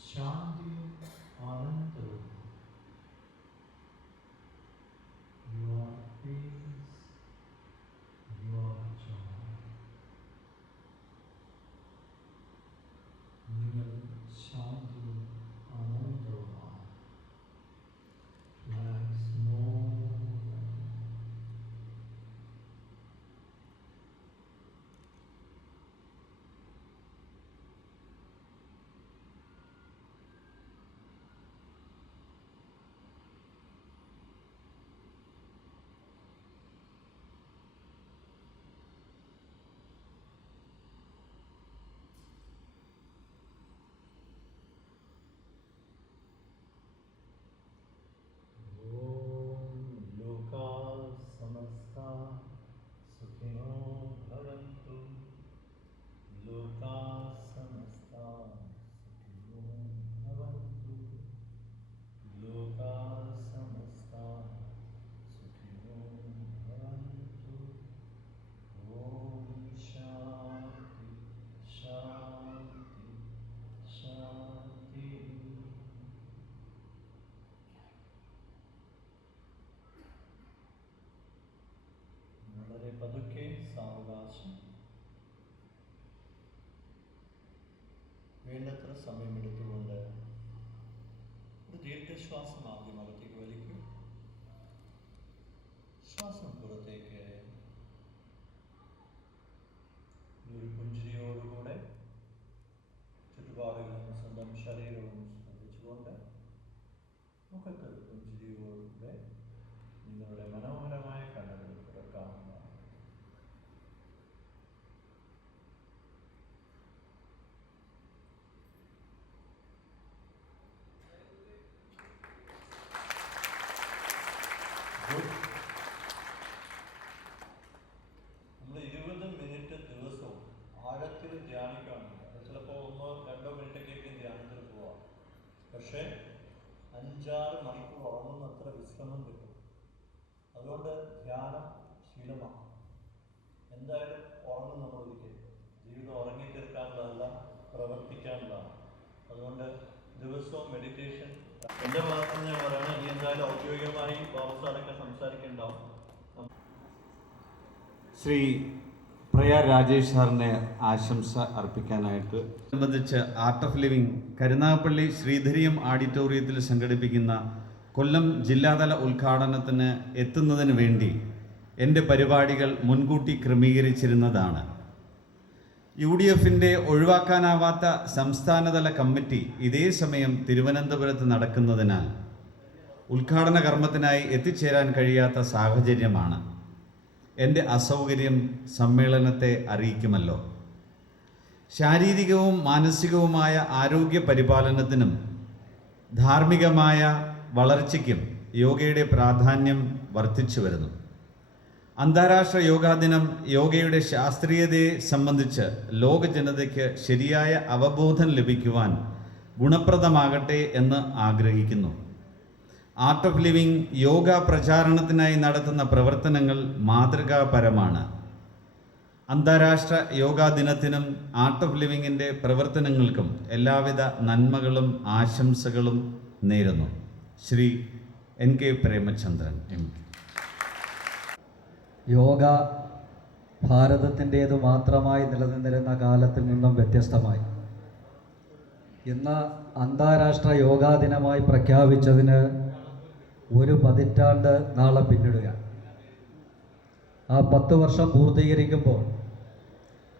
ശാന്തിയും ആനന്ദവും. You are peace, you are joy. നിങ്ങൾ ശാന്തിയും ആനന്ദവുമാണ്. Relax more. വളരെ പതുക്കെ സാവകാശം വേണ്ടത്ര സമയമെടുത്തുകൊണ്ട് ഒരു ദീർഘശ്വാസം ആദ്യം അകത്തേക്ക് വലിക്കും. ശ്വാസം പുറത്തേക്ക് ഒരു പുഞ്ചിരിയോടുകൂടെ ചുറ്റുപാടുകളും സ്വന്തം ശരീരവും ശ്രദ്ധിച്ചുകൊണ്ട് മുഖത്തൊരു പുഞ്ചിരിയോടുകൂടെ നിങ്ങളുടെ മനോഹരമായ കണ്ണുകൾ തുറക്കാവുന്നതാണ്. പക്ഷേ 5-6 മണിക്കൂർ ഉറങ്ങുന്നത്ര വിശ്രമം കിട്ടും. അതുകൊണ്ട് ധ്യാനം ശീലമാണ്. എന്തായാലും ഉറങ്ങും നമ്മൾ ഒരിക്കൽ. ജീവിതം ഉറങ്ങിത്തീർക്കാനുള്ളതല്ല, പ്രവർത്തിക്കാനുള്ളതാണ്. അതുകൊണ്ട് ദിവസവും മെഡിറ്റേഷൻ. എൻ്റെ ഭാഗത്ത് നിന്ന് ഞാൻ പറയണം, ഇനി എന്തായാലും ഔദ്യോഗികമായി ബാബുസാറൊക്കെ സംസാരിക്കുന്നുണ്ടാവും. ശ്രീ പ്രയാ രാജേഷ് സാറിനെ ആശംസ അർപ്പിക്കാനായിട്ട് സംബന്ധിച്ച് art of living Karunagappally Sreedhareeyam ഓഡിറ്റോറിയത്തിൽ സംഘടിപ്പിക്കുന്ന കൊല്ലം ജില്ലാതല ഉദ്ഘാടനത്തിന് എത്തുന്നതിന് വേണ്ടി എൻ്റെ പരിപാടികൾ മുൻകൂട്ടി ക്രമീകരിച്ചിരുന്നതാണ്. UDFൻ്റെ ഒഴിവാക്കാനാവാത്ത സംസ്ഥാനതല കമ്മിറ്റി ഇതേ സമയം തിരുവനന്തപുരത്ത് നടക്കുന്നതിനാൽ ഉദ്ഘാടന കർമ്മത്തിനായി എത്തിച്ചേരാൻ കഴിയാത്ത സാഹചര്യമാണ്. എൻ്റെ അസൗകര്യം സമ്മേളനത്തെ അറിയിക്കുമല്ലോ. ശാരീരികവും മാനസികവുമായ ആരോഗ്യ പരിപാലനത്തിനും ധാർമ്മികമായ വളർച്ചയ്ക്കും യോഗയുടെ പ്രാധാന്യം വർദ്ധിച്ചു വരുന്നു. അന്താരാഷ്ട്ര യോഗാ ദിനം യോഗയുടെ ശാസ്ത്രീയതയെ സംബന്ധിച്ച് ലോക ജനതയ്ക്ക് ശരിയായ അവബോധം ലഭിക്കുവാൻ ഗുണപ്രദമാകട്ടെ എന്ന് ആഗ്രഹിക്കുന്നു. ആർട്ട് ഓഫ് ലിവിംഗ് യോഗ പ്രചാരണത്തിനായി നടത്തുന്ന പ്രവർത്തനങ്ങൾ മാതൃകാപരമാണ്. അന്താരാഷ്ട്ര യോഗാ ദിനത്തിനും ആർട്ട് ഓഫ് ലിവിങ്ങിൻ്റെ പ്രവർത്തനങ്ങൾക്കും എല്ലാവിധ നന്മകളും ആശംസകളും നേരുന്നു. Shri NK Premachandran MP. യോഗ ഭാരതത്തിൻ്റേതു മാത്രമായി നിലനിന്നിരുന്ന കാലത്തിൽ നിന്നും വ്യത്യസ്തമായി ഇന്ന് അന്താരാഷ്ട്ര യോഗാ ദിനമായി പ്രഖ്യാപിച്ചതിന് 1 പതിറ്റാണ്ട് നാളെ പിന്നിടുകയാണ്. ആ 10 വർഷം പൂർത്തീകരിക്കുമ്പോൾ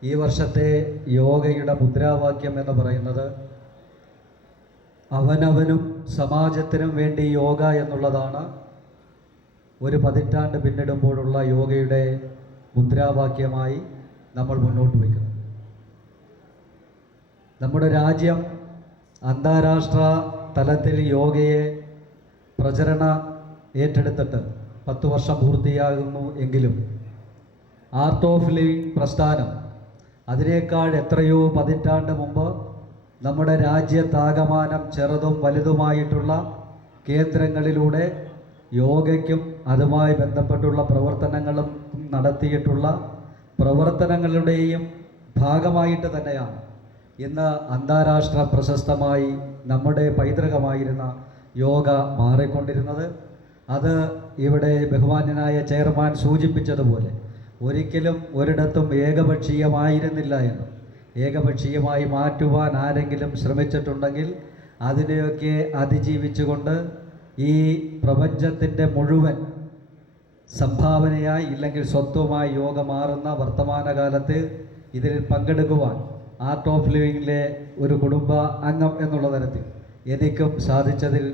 ഈ വർഷത്തെ യോഗയുടെ മുദ്രാവാക്യം എന്ന് പറയുന്നത് അവനവനും സമാജത്തിനും വേണ്ടി യോഗ എന്നുള്ളതാണ്. 1 പതിറ്റാണ്ട് പിന്നിടുമ്പോഴുള്ള യോഗയുടെ മുദ്രാവാക്യമായി നമ്മൾ മുന്നോട്ട് വയ്ക്കുന്നു. നമ്മുടെ രാജ്യം അന്താരാഷ്ട്ര തലത്തിൽ യോഗയെ പ്രചരണ ഏറ്റെടുത്തിട്ട് 10 വർഷം പൂർത്തിയാകുന്നു എങ്കിലും ആർട്ട് ഓഫ് ലിവിംഗ് പ്രസ്ഥാനം അതിനേക്കാൾ എത്രയോ പതിറ്റാണ്ട് മുമ്പ് നമ്മുടെ രാജ്യത്താകമാനം ചെറുതും വലുതുമായിട്ടുള്ള കേന്ദ്രങ്ങളിലൂടെ യോഗയ്ക്കും അതുമായി ബന്ധപ്പെട്ടുള്ള പ്രവർത്തനങ്ങളും നടത്തിയിട്ടുള്ള പ്രവർത്തനങ്ങളുടെയും ഭാഗമായിട്ട് തന്നെയാണ് ഇന്ന് അന്താരാഷ്ട്ര പ്രശസ്തമായി നമ്മുടെ പൈതൃകമായിരുന്ന യോഗ മാറിക്കൊണ്ടിരുന്നത്. അത് ഇവിടെ ബഹുമാന്യനായ ചെയർമാൻ സൂചിപ്പിച്ചതുപോലെ ഒരിക്കലും ഒരിടത്തും ഏകപക്ഷീയമായിരുന്നില്ല എന്നും ഏകപക്ഷീയമായി മാറ്റുവാൻ ആരെങ്കിലും ശ്രമിച്ചിട്ടുണ്ടെങ്കിൽ അതിനെയൊക്കെ അതിജീവിച്ചുകൊണ്ട് ഈ പ്രപഞ്ചത്തിൻ്റെ മുഴുവൻ സംഭാവനയായി ഇല്ലെങ്കിൽ സ്വത്വമായി യോഗ മാറുന്ന വർത്തമാനകാലത്ത് ഇതിൽ പങ്കെടുക്കുവാൻ ആർട്ട് ഓഫ് ലിവിങ്ങിലെ ഒരു കുടുംബ അംഗം എന്നുള്ള തരത്തിൽ എനിക്കും സാധിച്ചതിൽ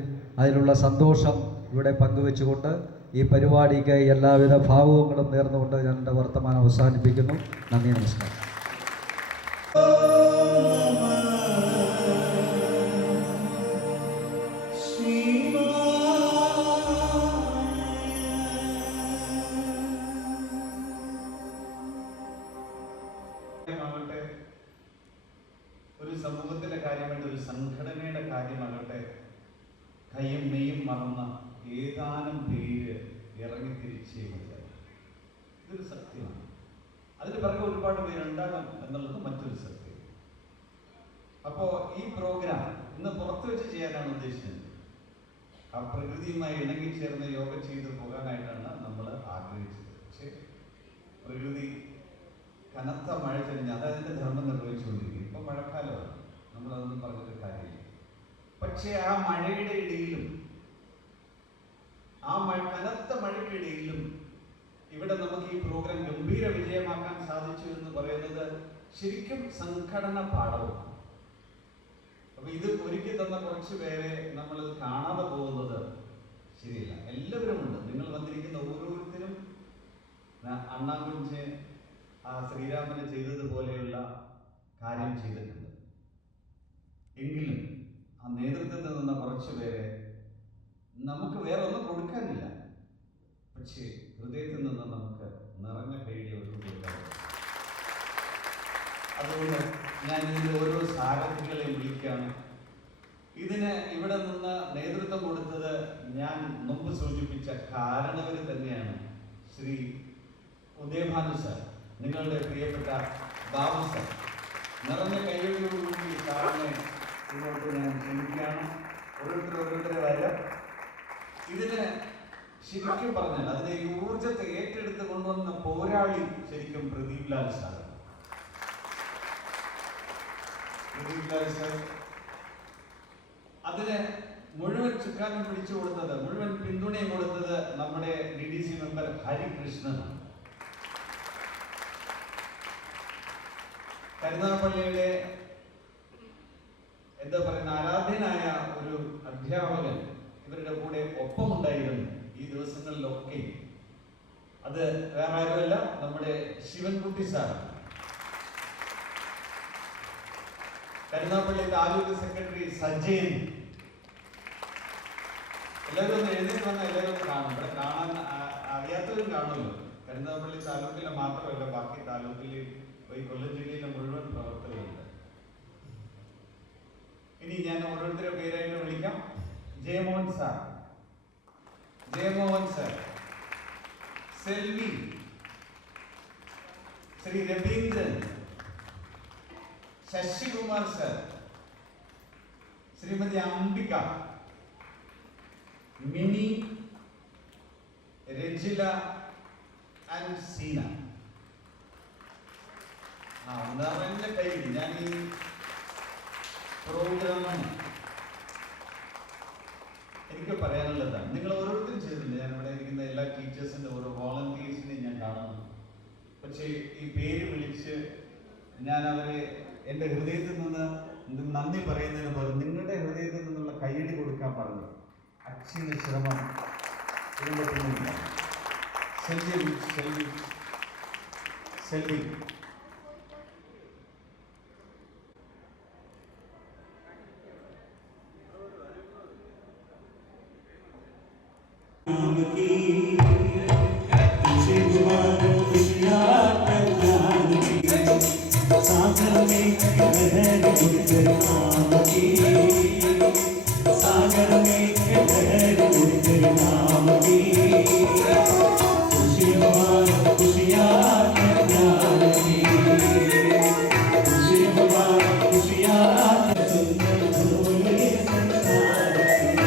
അതിലുള്ള സന്തോഷം ഇവിടെ പങ്കുവെച്ചുകൊണ്ട് ഈ പരിപാടിക്ക് എല്ലാവിധ ഭാവുകങ്ങളും നേർന്നുകൊണ്ട് ഞാൻ എൻ്റെ വർത്തമാനം അവസാനിപ്പിക്കുന്നു. നന്ദി, നമസ്കാരം. ഒരു സമൂഹത്തിൻ്റെ കാര്യമായിട്ട് ഒരു സംഘടനയുടെ കാര്യമാകട്ടെ, കയ്യും മെയ്യും മറന്ന ഏതാനും പേര് ഇറങ്ങിത്തിരിച്ചേ മതിയായി. ഇതൊരു സത്യമാണ്. അതിന് പിറകെ ഒരുപാട് പേരുണ്ടാകും എന്നുള്ളത് മറ്റൊരു സത്യം. അപ്പോൾ ഈ പ്രോഗ്രാം ഇന്ന് പുറത്തു വെച്ച് ചെയ്യാനാണ് ഉദ്ദേശിച്ചത്. ആ പ്രകൃതിയുമായി ഇണങ്ങിച്ചേർന്ന് യോഗ ചെയ്ത് പോകാനായിട്ടാണ് നമ്മൾ ആഗ്രഹിച്ചത്. പക്ഷേ പ്രകൃതി കനത്ത മഴ കഴിഞ്ഞ് അതതിൻ്റെ ധർമ്മം നിർവഹിച്ചുകൊണ്ടിരിക്കും. ഇപ്പം മഴക്കാലമാണ്, നമ്മളതൊന്നും പറഞ്ഞിട്ട് കാര്യമില്ല. പക്ഷേ ആ മഴയുടെ ഇടയിലും കനത്ത മഴയ്ക്കിടയിലും ഇവിടെ നമുക്ക് ഈ പ്രോഗ്രാം ഗംഭീര വിജയമാക്കാൻ സാധിച്ചു എന്ന് പറയുന്നത് ശരിക്കും സംഘടന പാഠവും. അപ്പൊ ഇത് ഒരുക്കി തന്ന കുറച്ച് പേരെ നമ്മൾ കാണാതെ പോകുന്നത് ശരിയല്ല. എല്ലാവരും ഉണ്ട്. നിങ്ങൾ വന്നിരിക്കുന്ന ഓരോരുത്തരും അണ്ണാകുഞ്ച് ആ ശ്രീരാമന് ചെയ്തതുപോലെയുള്ള കാര്യം ചെയ്തിട്ടുണ്ട്. എങ്കിലും ആ നേതൃത്വത്തിൽ നിന്ന കുറച്ച് പേരെ നമുക്ക് വേറെ ഒന്നും കൊടുക്കാനില്ല, പക്ഷേ ഹൃദയത്തിൽ നിന്ന് നമുക്ക് നിറഞ്ഞ കൈയടിയോട് കൊടുക്കാം. അതുകൊണ്ട് ഞാൻ ഇതിൽ ഓരോ സാരഥികളെയും വിളിക്കുകയാണ്. ഇതിന് ഇവിടെ നിന്ന് നേതൃത്വം കൊടുത്തത് ഞാൻ മുമ്പ് സൂചിപ്പിച്ച കാരണവർ തന്നെയാണ്. ശ്രീ ഉദയഭാനു സർ, നിങ്ങളുടെ പ്രിയപ്പെട്ട ബാബു സർ. നിറഞ്ഞ കൈകളിലോടുകൂടി സാറിനെ ഇങ്ങോട്ട് ഞാൻ ക്ഷണിക്കുകയാണ്. ഓരോരുത്തരെ വരാം. ഇതിന് ശരിക്കും പറഞ്ഞാൽ അതിനെ ഈ ഊർജത്തെ ഏറ്റെടുത്ത് കൊണ്ടുവന്ന പോരാളി ശരിക്കും പ്രദീപ് ലാൽ സാർ. പ്രദീപ് ലാൽ സാർ അതിന് മുഴുവൻ ചുക്കാനും പിടിച്ചു കൊടുത്തത്, മുഴുവൻ പിന്തുണയും കൊടുത്തത് നമ്മുടെ DDC മെമ്പർ ഹരികൃഷ്ണനാണ്. കരുനാഗപ്പള്ളിയിലെ എന്താ പറയുന്ന ആരാധ്യനായ ഒരു അധ്യാപകൻ ഇവരുടെ കൂടെ ഒപ്പമുണ്ടായിരുന്നു ഈ ദിവസങ്ങളിലൊക്കെ. അത് വേറെ ആരുമല്ല, നമ്മുടെ ശിവൻകുട്ടി സാർ, കരുനാഗപ്പള്ളി താലൂക്ക് സെക്രട്ടറി സജയൻ. എല്ലാവരും ഒന്ന് എഴുന്നേറ്റ് വന്നാൽ എല്ലാവരും കാണും. ഇവിടെ കാണാൻ അറിയാത്തവരും കാണുമല്ലോ. കരുനാഗപ്പള്ളി താലൂക്കിലെ മാത്രമല്ല, ബാക്കി താലൂക്കിൽ ഈ കൊല്ലം ജില്ലയിലെ മുഴുവൻ പ്രവർത്തകരുണ്ട്. ഇനി ഞാൻ ഓരോരുത്തരുടെ പേരായിട്ട് വിളിക്കാം. Jayamohan sir, Jayamohan sir, Selvi, Shri Raveendran, Sasikumar sir, Shrimati Ambika, Mini, Rajila and Seena. നിറഞ്ഞ കൈ. ഞാൻ ഈ പ്രോഗ്രാമിന് എനിക്ക് പറയാനുള്ളതാണ്, നിങ്ങൾ ഓരോരുത്തരും ചെയ്തിട്ടുണ്ട്. ഞാൻ ഇവിടെ ഇരിക്കുന്ന എല്ലാ ടീച്ചേഴ്സിന്റെ ഓരോ വോളണ്ടിയേഴ്സിനെയും ഞാൻ കാണുന്നു. പക്ഷേ ഈ പേര് വിളിച്ച് ഞാൻ അവരെ എൻ്റെ ഹൃദയത്തിൽ നിന്ന് നന്ദി പറയുന്നതിന് പകരം നിങ്ങളുടെ ഹൃദയത്തിൽ നിന്നുള്ള കൈയടി കൊടുക്കാൻ പറഞ്ഞു. അക്ഷീണ ശ്രമം ഇതിൻ്റെ പിന്നില്ല. സെൽവി, സെൽവി, സെൽവി. सागर में लहर उठकर नाम की, सागर में लहर उठकर नाम की, खुशियाँ ज्ञान की, खुशियाँ सुंदर भोले संसार की,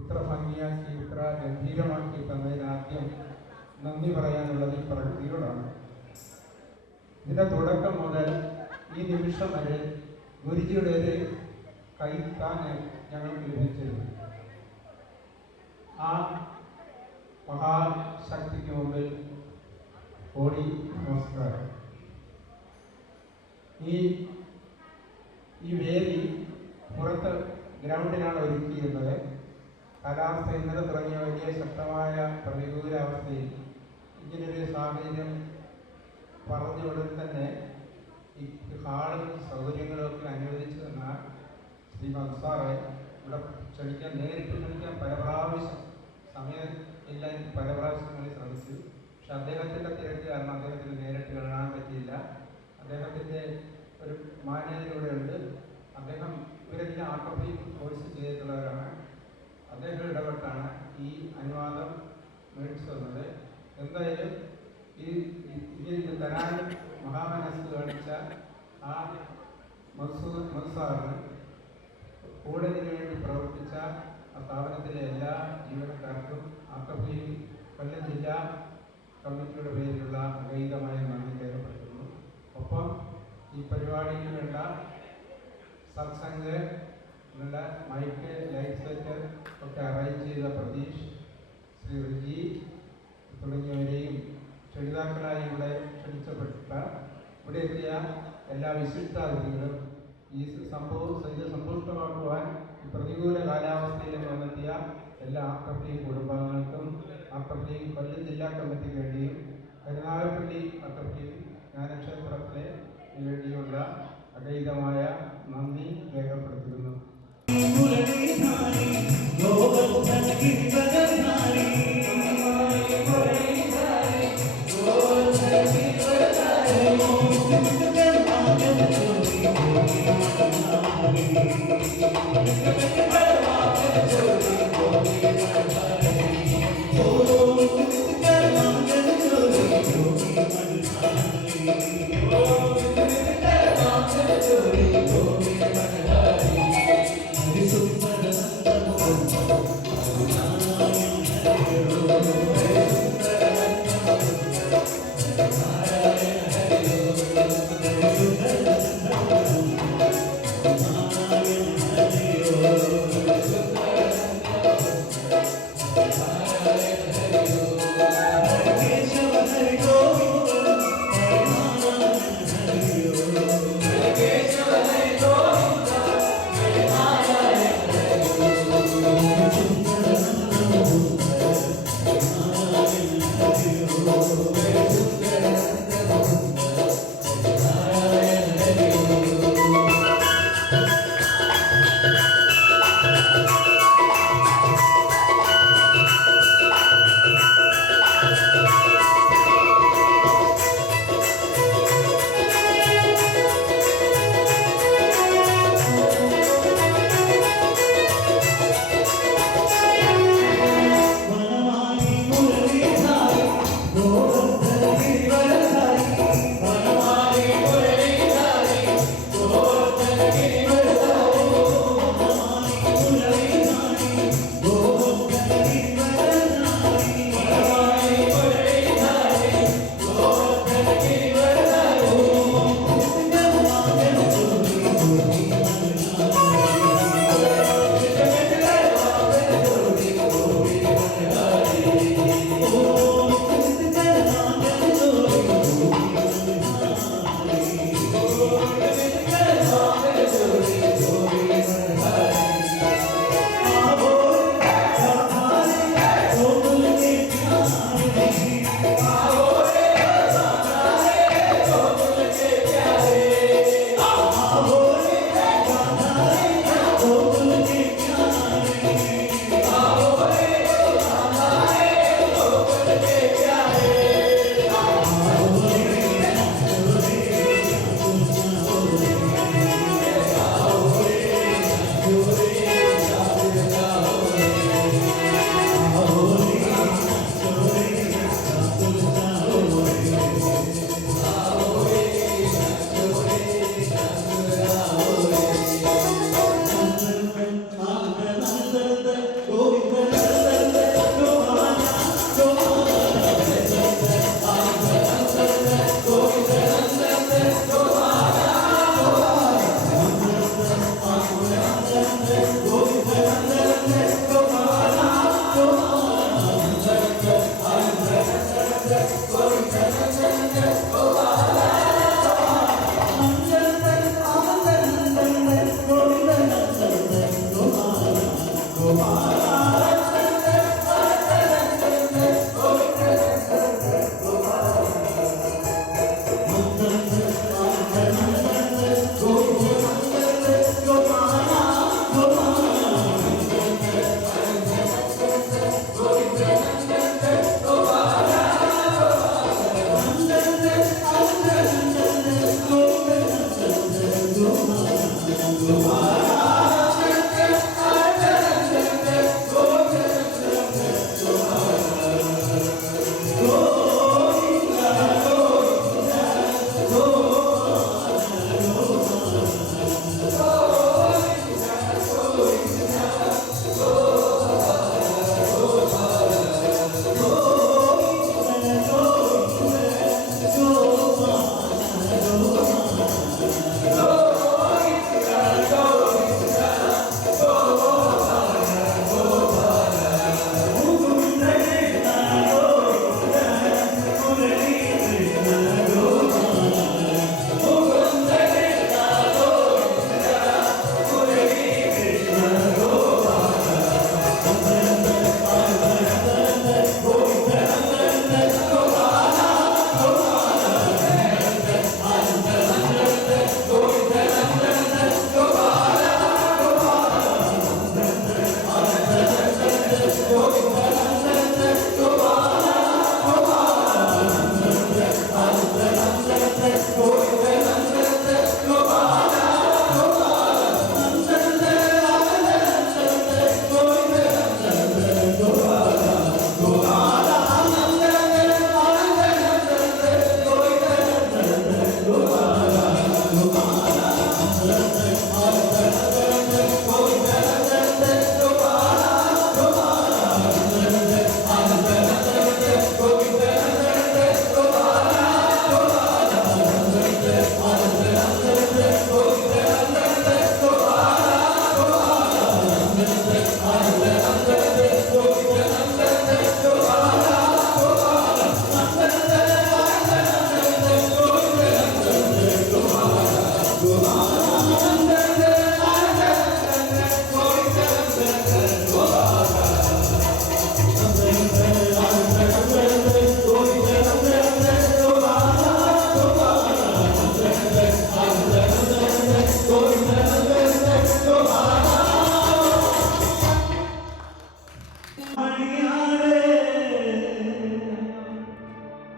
ഇത്ര ഭംഗിയാക്കി ഇത്ര ഗംഭീരമാക്കി തന്നതിനാദ്യം നന്ദി പറയാനുള്ളത് ഈ പ്രകൃതിയോടാണ്. ഇതിൻ്റെ തുടക്കം മുതൽ ഈ നിമിഷം വരെ ഗുരുജിയുടെ ഒരു കൈത്താന് ഞങ്ങൾക്ക് ലഭിച്ചിരുന്നു. ആ മഹാശക്തിക്ക് മുമ്പിൽ ഓടി നമസ്കാരം. ഈ വേദി പുറത്ത് ഗ്രൗണ്ടിലാണ് ഒരുക്കിയിരുന്നത്. കാലാവസ്ഥ ഇന്നലെ തുടങ്ങിയ വലിയ ശക്തമായ പ്രതികൂലാവസ്ഥയിൽ ഇങ്ങനൊരു സാഹചര്യം പറഞ്ഞ ഉടൻ തന്നെ ഈ ഹാളും സൗകര്യങ്ങളും ഒക്കെ അനുവദിച്ചു തന്ന ശ്രീ മൻസാറെ ഇവിടെ ക്ഷണിക്കാൻ, നേരിട്ട് ക്ഷണിക്കാൻ പല പ്രാവശ്യം സമയം ഇല്ല, പല പ്രാവശ്യങ്ങളിൽ ശ്രമിച്ചു. പക്ഷെ അദ്ദേഹത്തിൻ്റെ തിരക്ക് കാരണം അദ്ദേഹത്തിന് നേരിട്ട് കാണാൻ പറ്റിയില്ല. അദ്ദേഹത്തിൻ്റെ ഒരു മാനേജർ ഉണ്ട്. അദ്ദേഹം ഇവരെല്ലാം ആർട്ട് കോഴ്സ് ചെയ്തിട്ടുള്ളവരാണ്. അദ്ദേഹം ഇടപെട്ടാണ് ഈ അനുവാദം മേടിച്ചു തന്നത്. എന്തായാലും ഇതിൽ തരാൻ മഹാമനസ് കാണിച്ച ആ മൻസാറിന്, കൂടെ ഇതിനു വേണ്ടി പ്രവർത്തിച്ച ആ സ്ഥാപനത്തിലെ എല്ലാ ജീവനക്കാർക്കും ആർട്ട് കൊല്ലം ജില്ലാ കമ്മിറ്റിയുടെ പേരിലുള്ള അഗൈതമായ നന്ദി രേഖപ്പെടുത്തുന്നു. ഒപ്പം ഈ പരിപാടിക്ക് വേണ്ട സത്സംഗ്, നല്ല മൈക്ക്, ലൈറ്റ് സെറ്റ് ഒക്കെ അറേഞ്ച് ചെയ്ത പ്രതീഷ്, ശ്രീ റിജി തുടങ്ങിയവരെയും ക്ഷണിതാക്കളായി ഇവിടെ ക്ഷണിച്ചപ്പെട്ട ഇവിടെ എത്തിയ എല്ലാ വിശിഷ്ടാതിഥികളും ഈ സമ്പുഷ്ടമാക്കുവാൻ ഈ പ്രതികൂല കാലാവസ്ഥയിൽ വന്നെത്തിയ എല്ലാ ആർട്ട് കുടുംബാംഗങ്ങൾക്കും ആർട്ട് കൊല്ലം ജില്ലാ കമ്മിറ്റിക്ക് വേണ്ടിയും കരുനാഗപ്പള്ളി ആർട്ട് ജ്ഞാനക്ഷേത്രത്തിന് വേണ്ടിയുള്ള അഗൈതമായ നന്ദി രേഖപ്പെടുത്തുന്നു.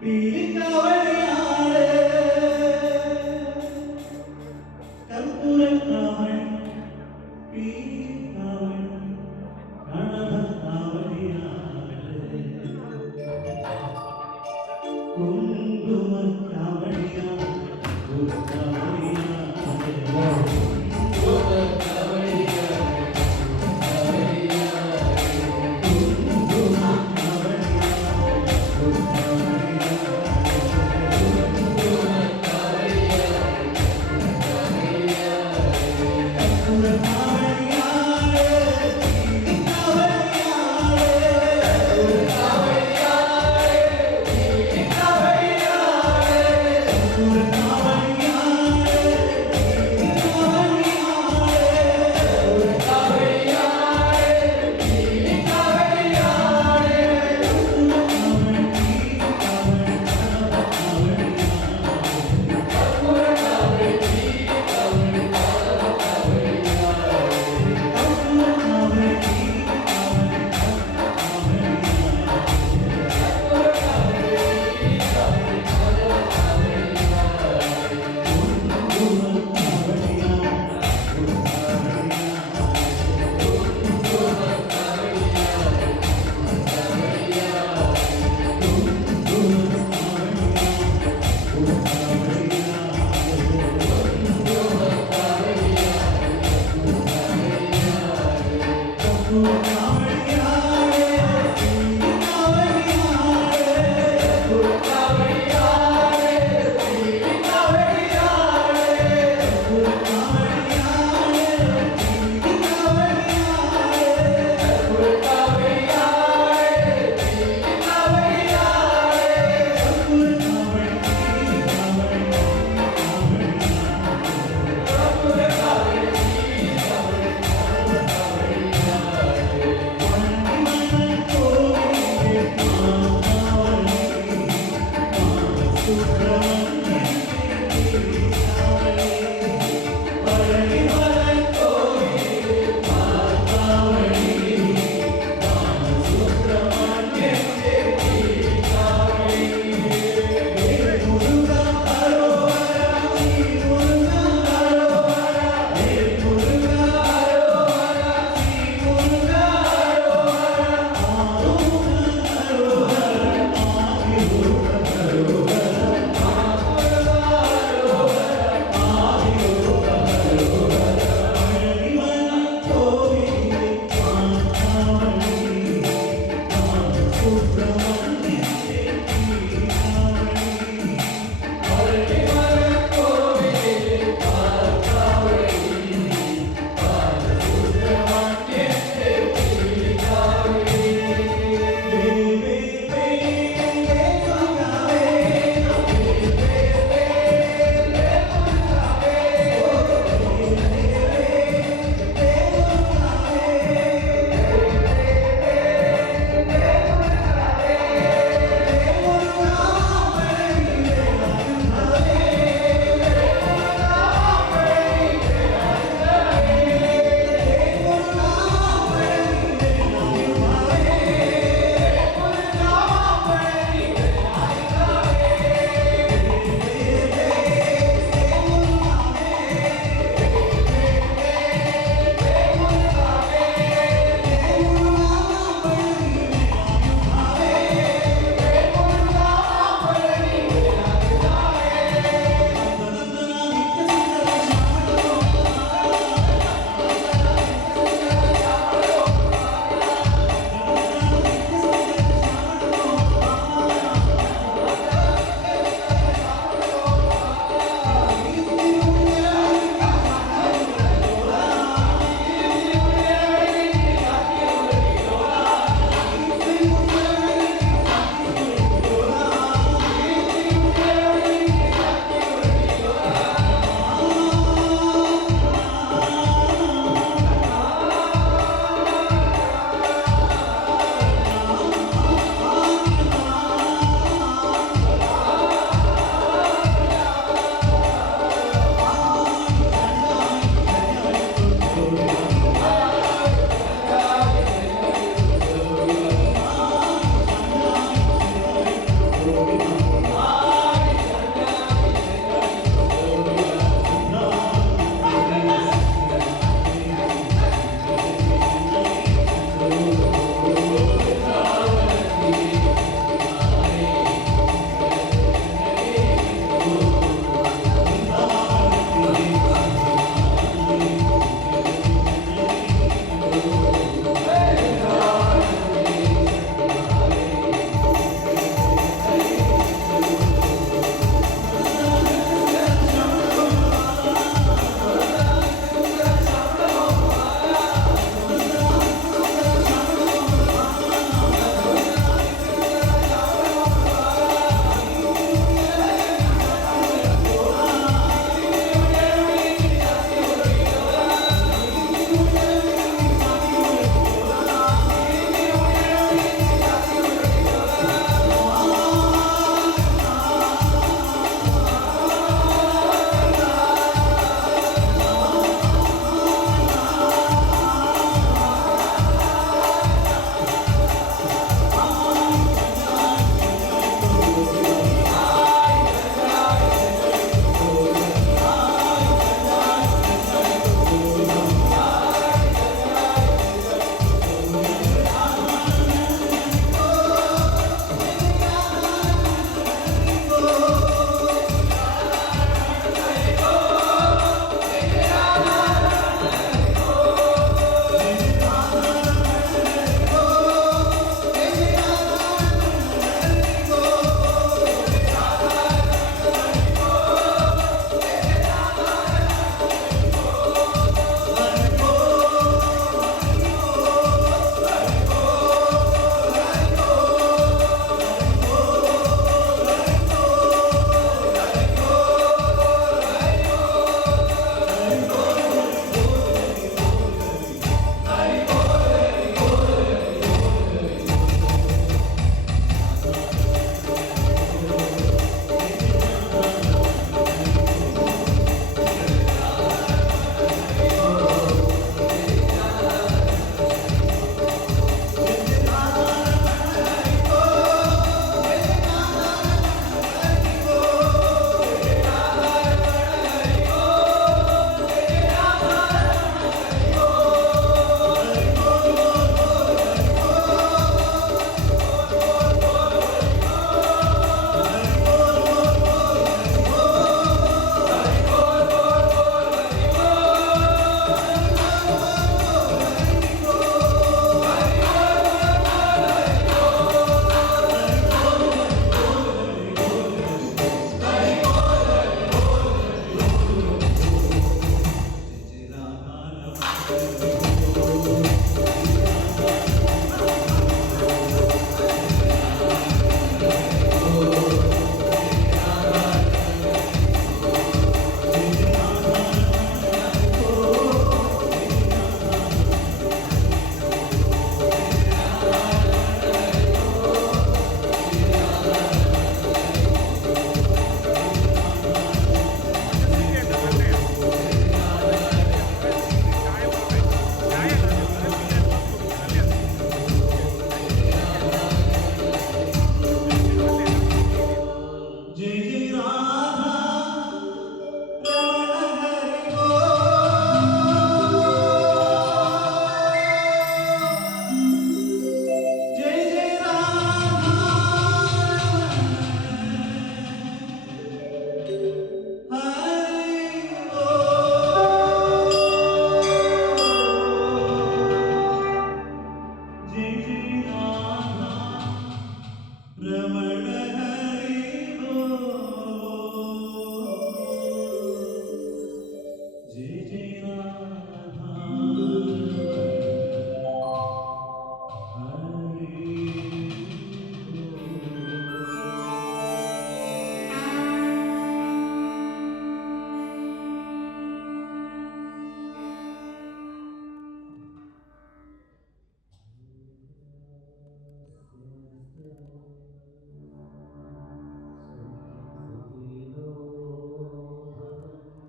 പീലിക്കാവടിയാള് കർപ്പൂരക്കാവടി പീലിക്കാവടി കണവക്കാവടിയാള് കുങ്കുമക്കാവടിയാള് Subramanya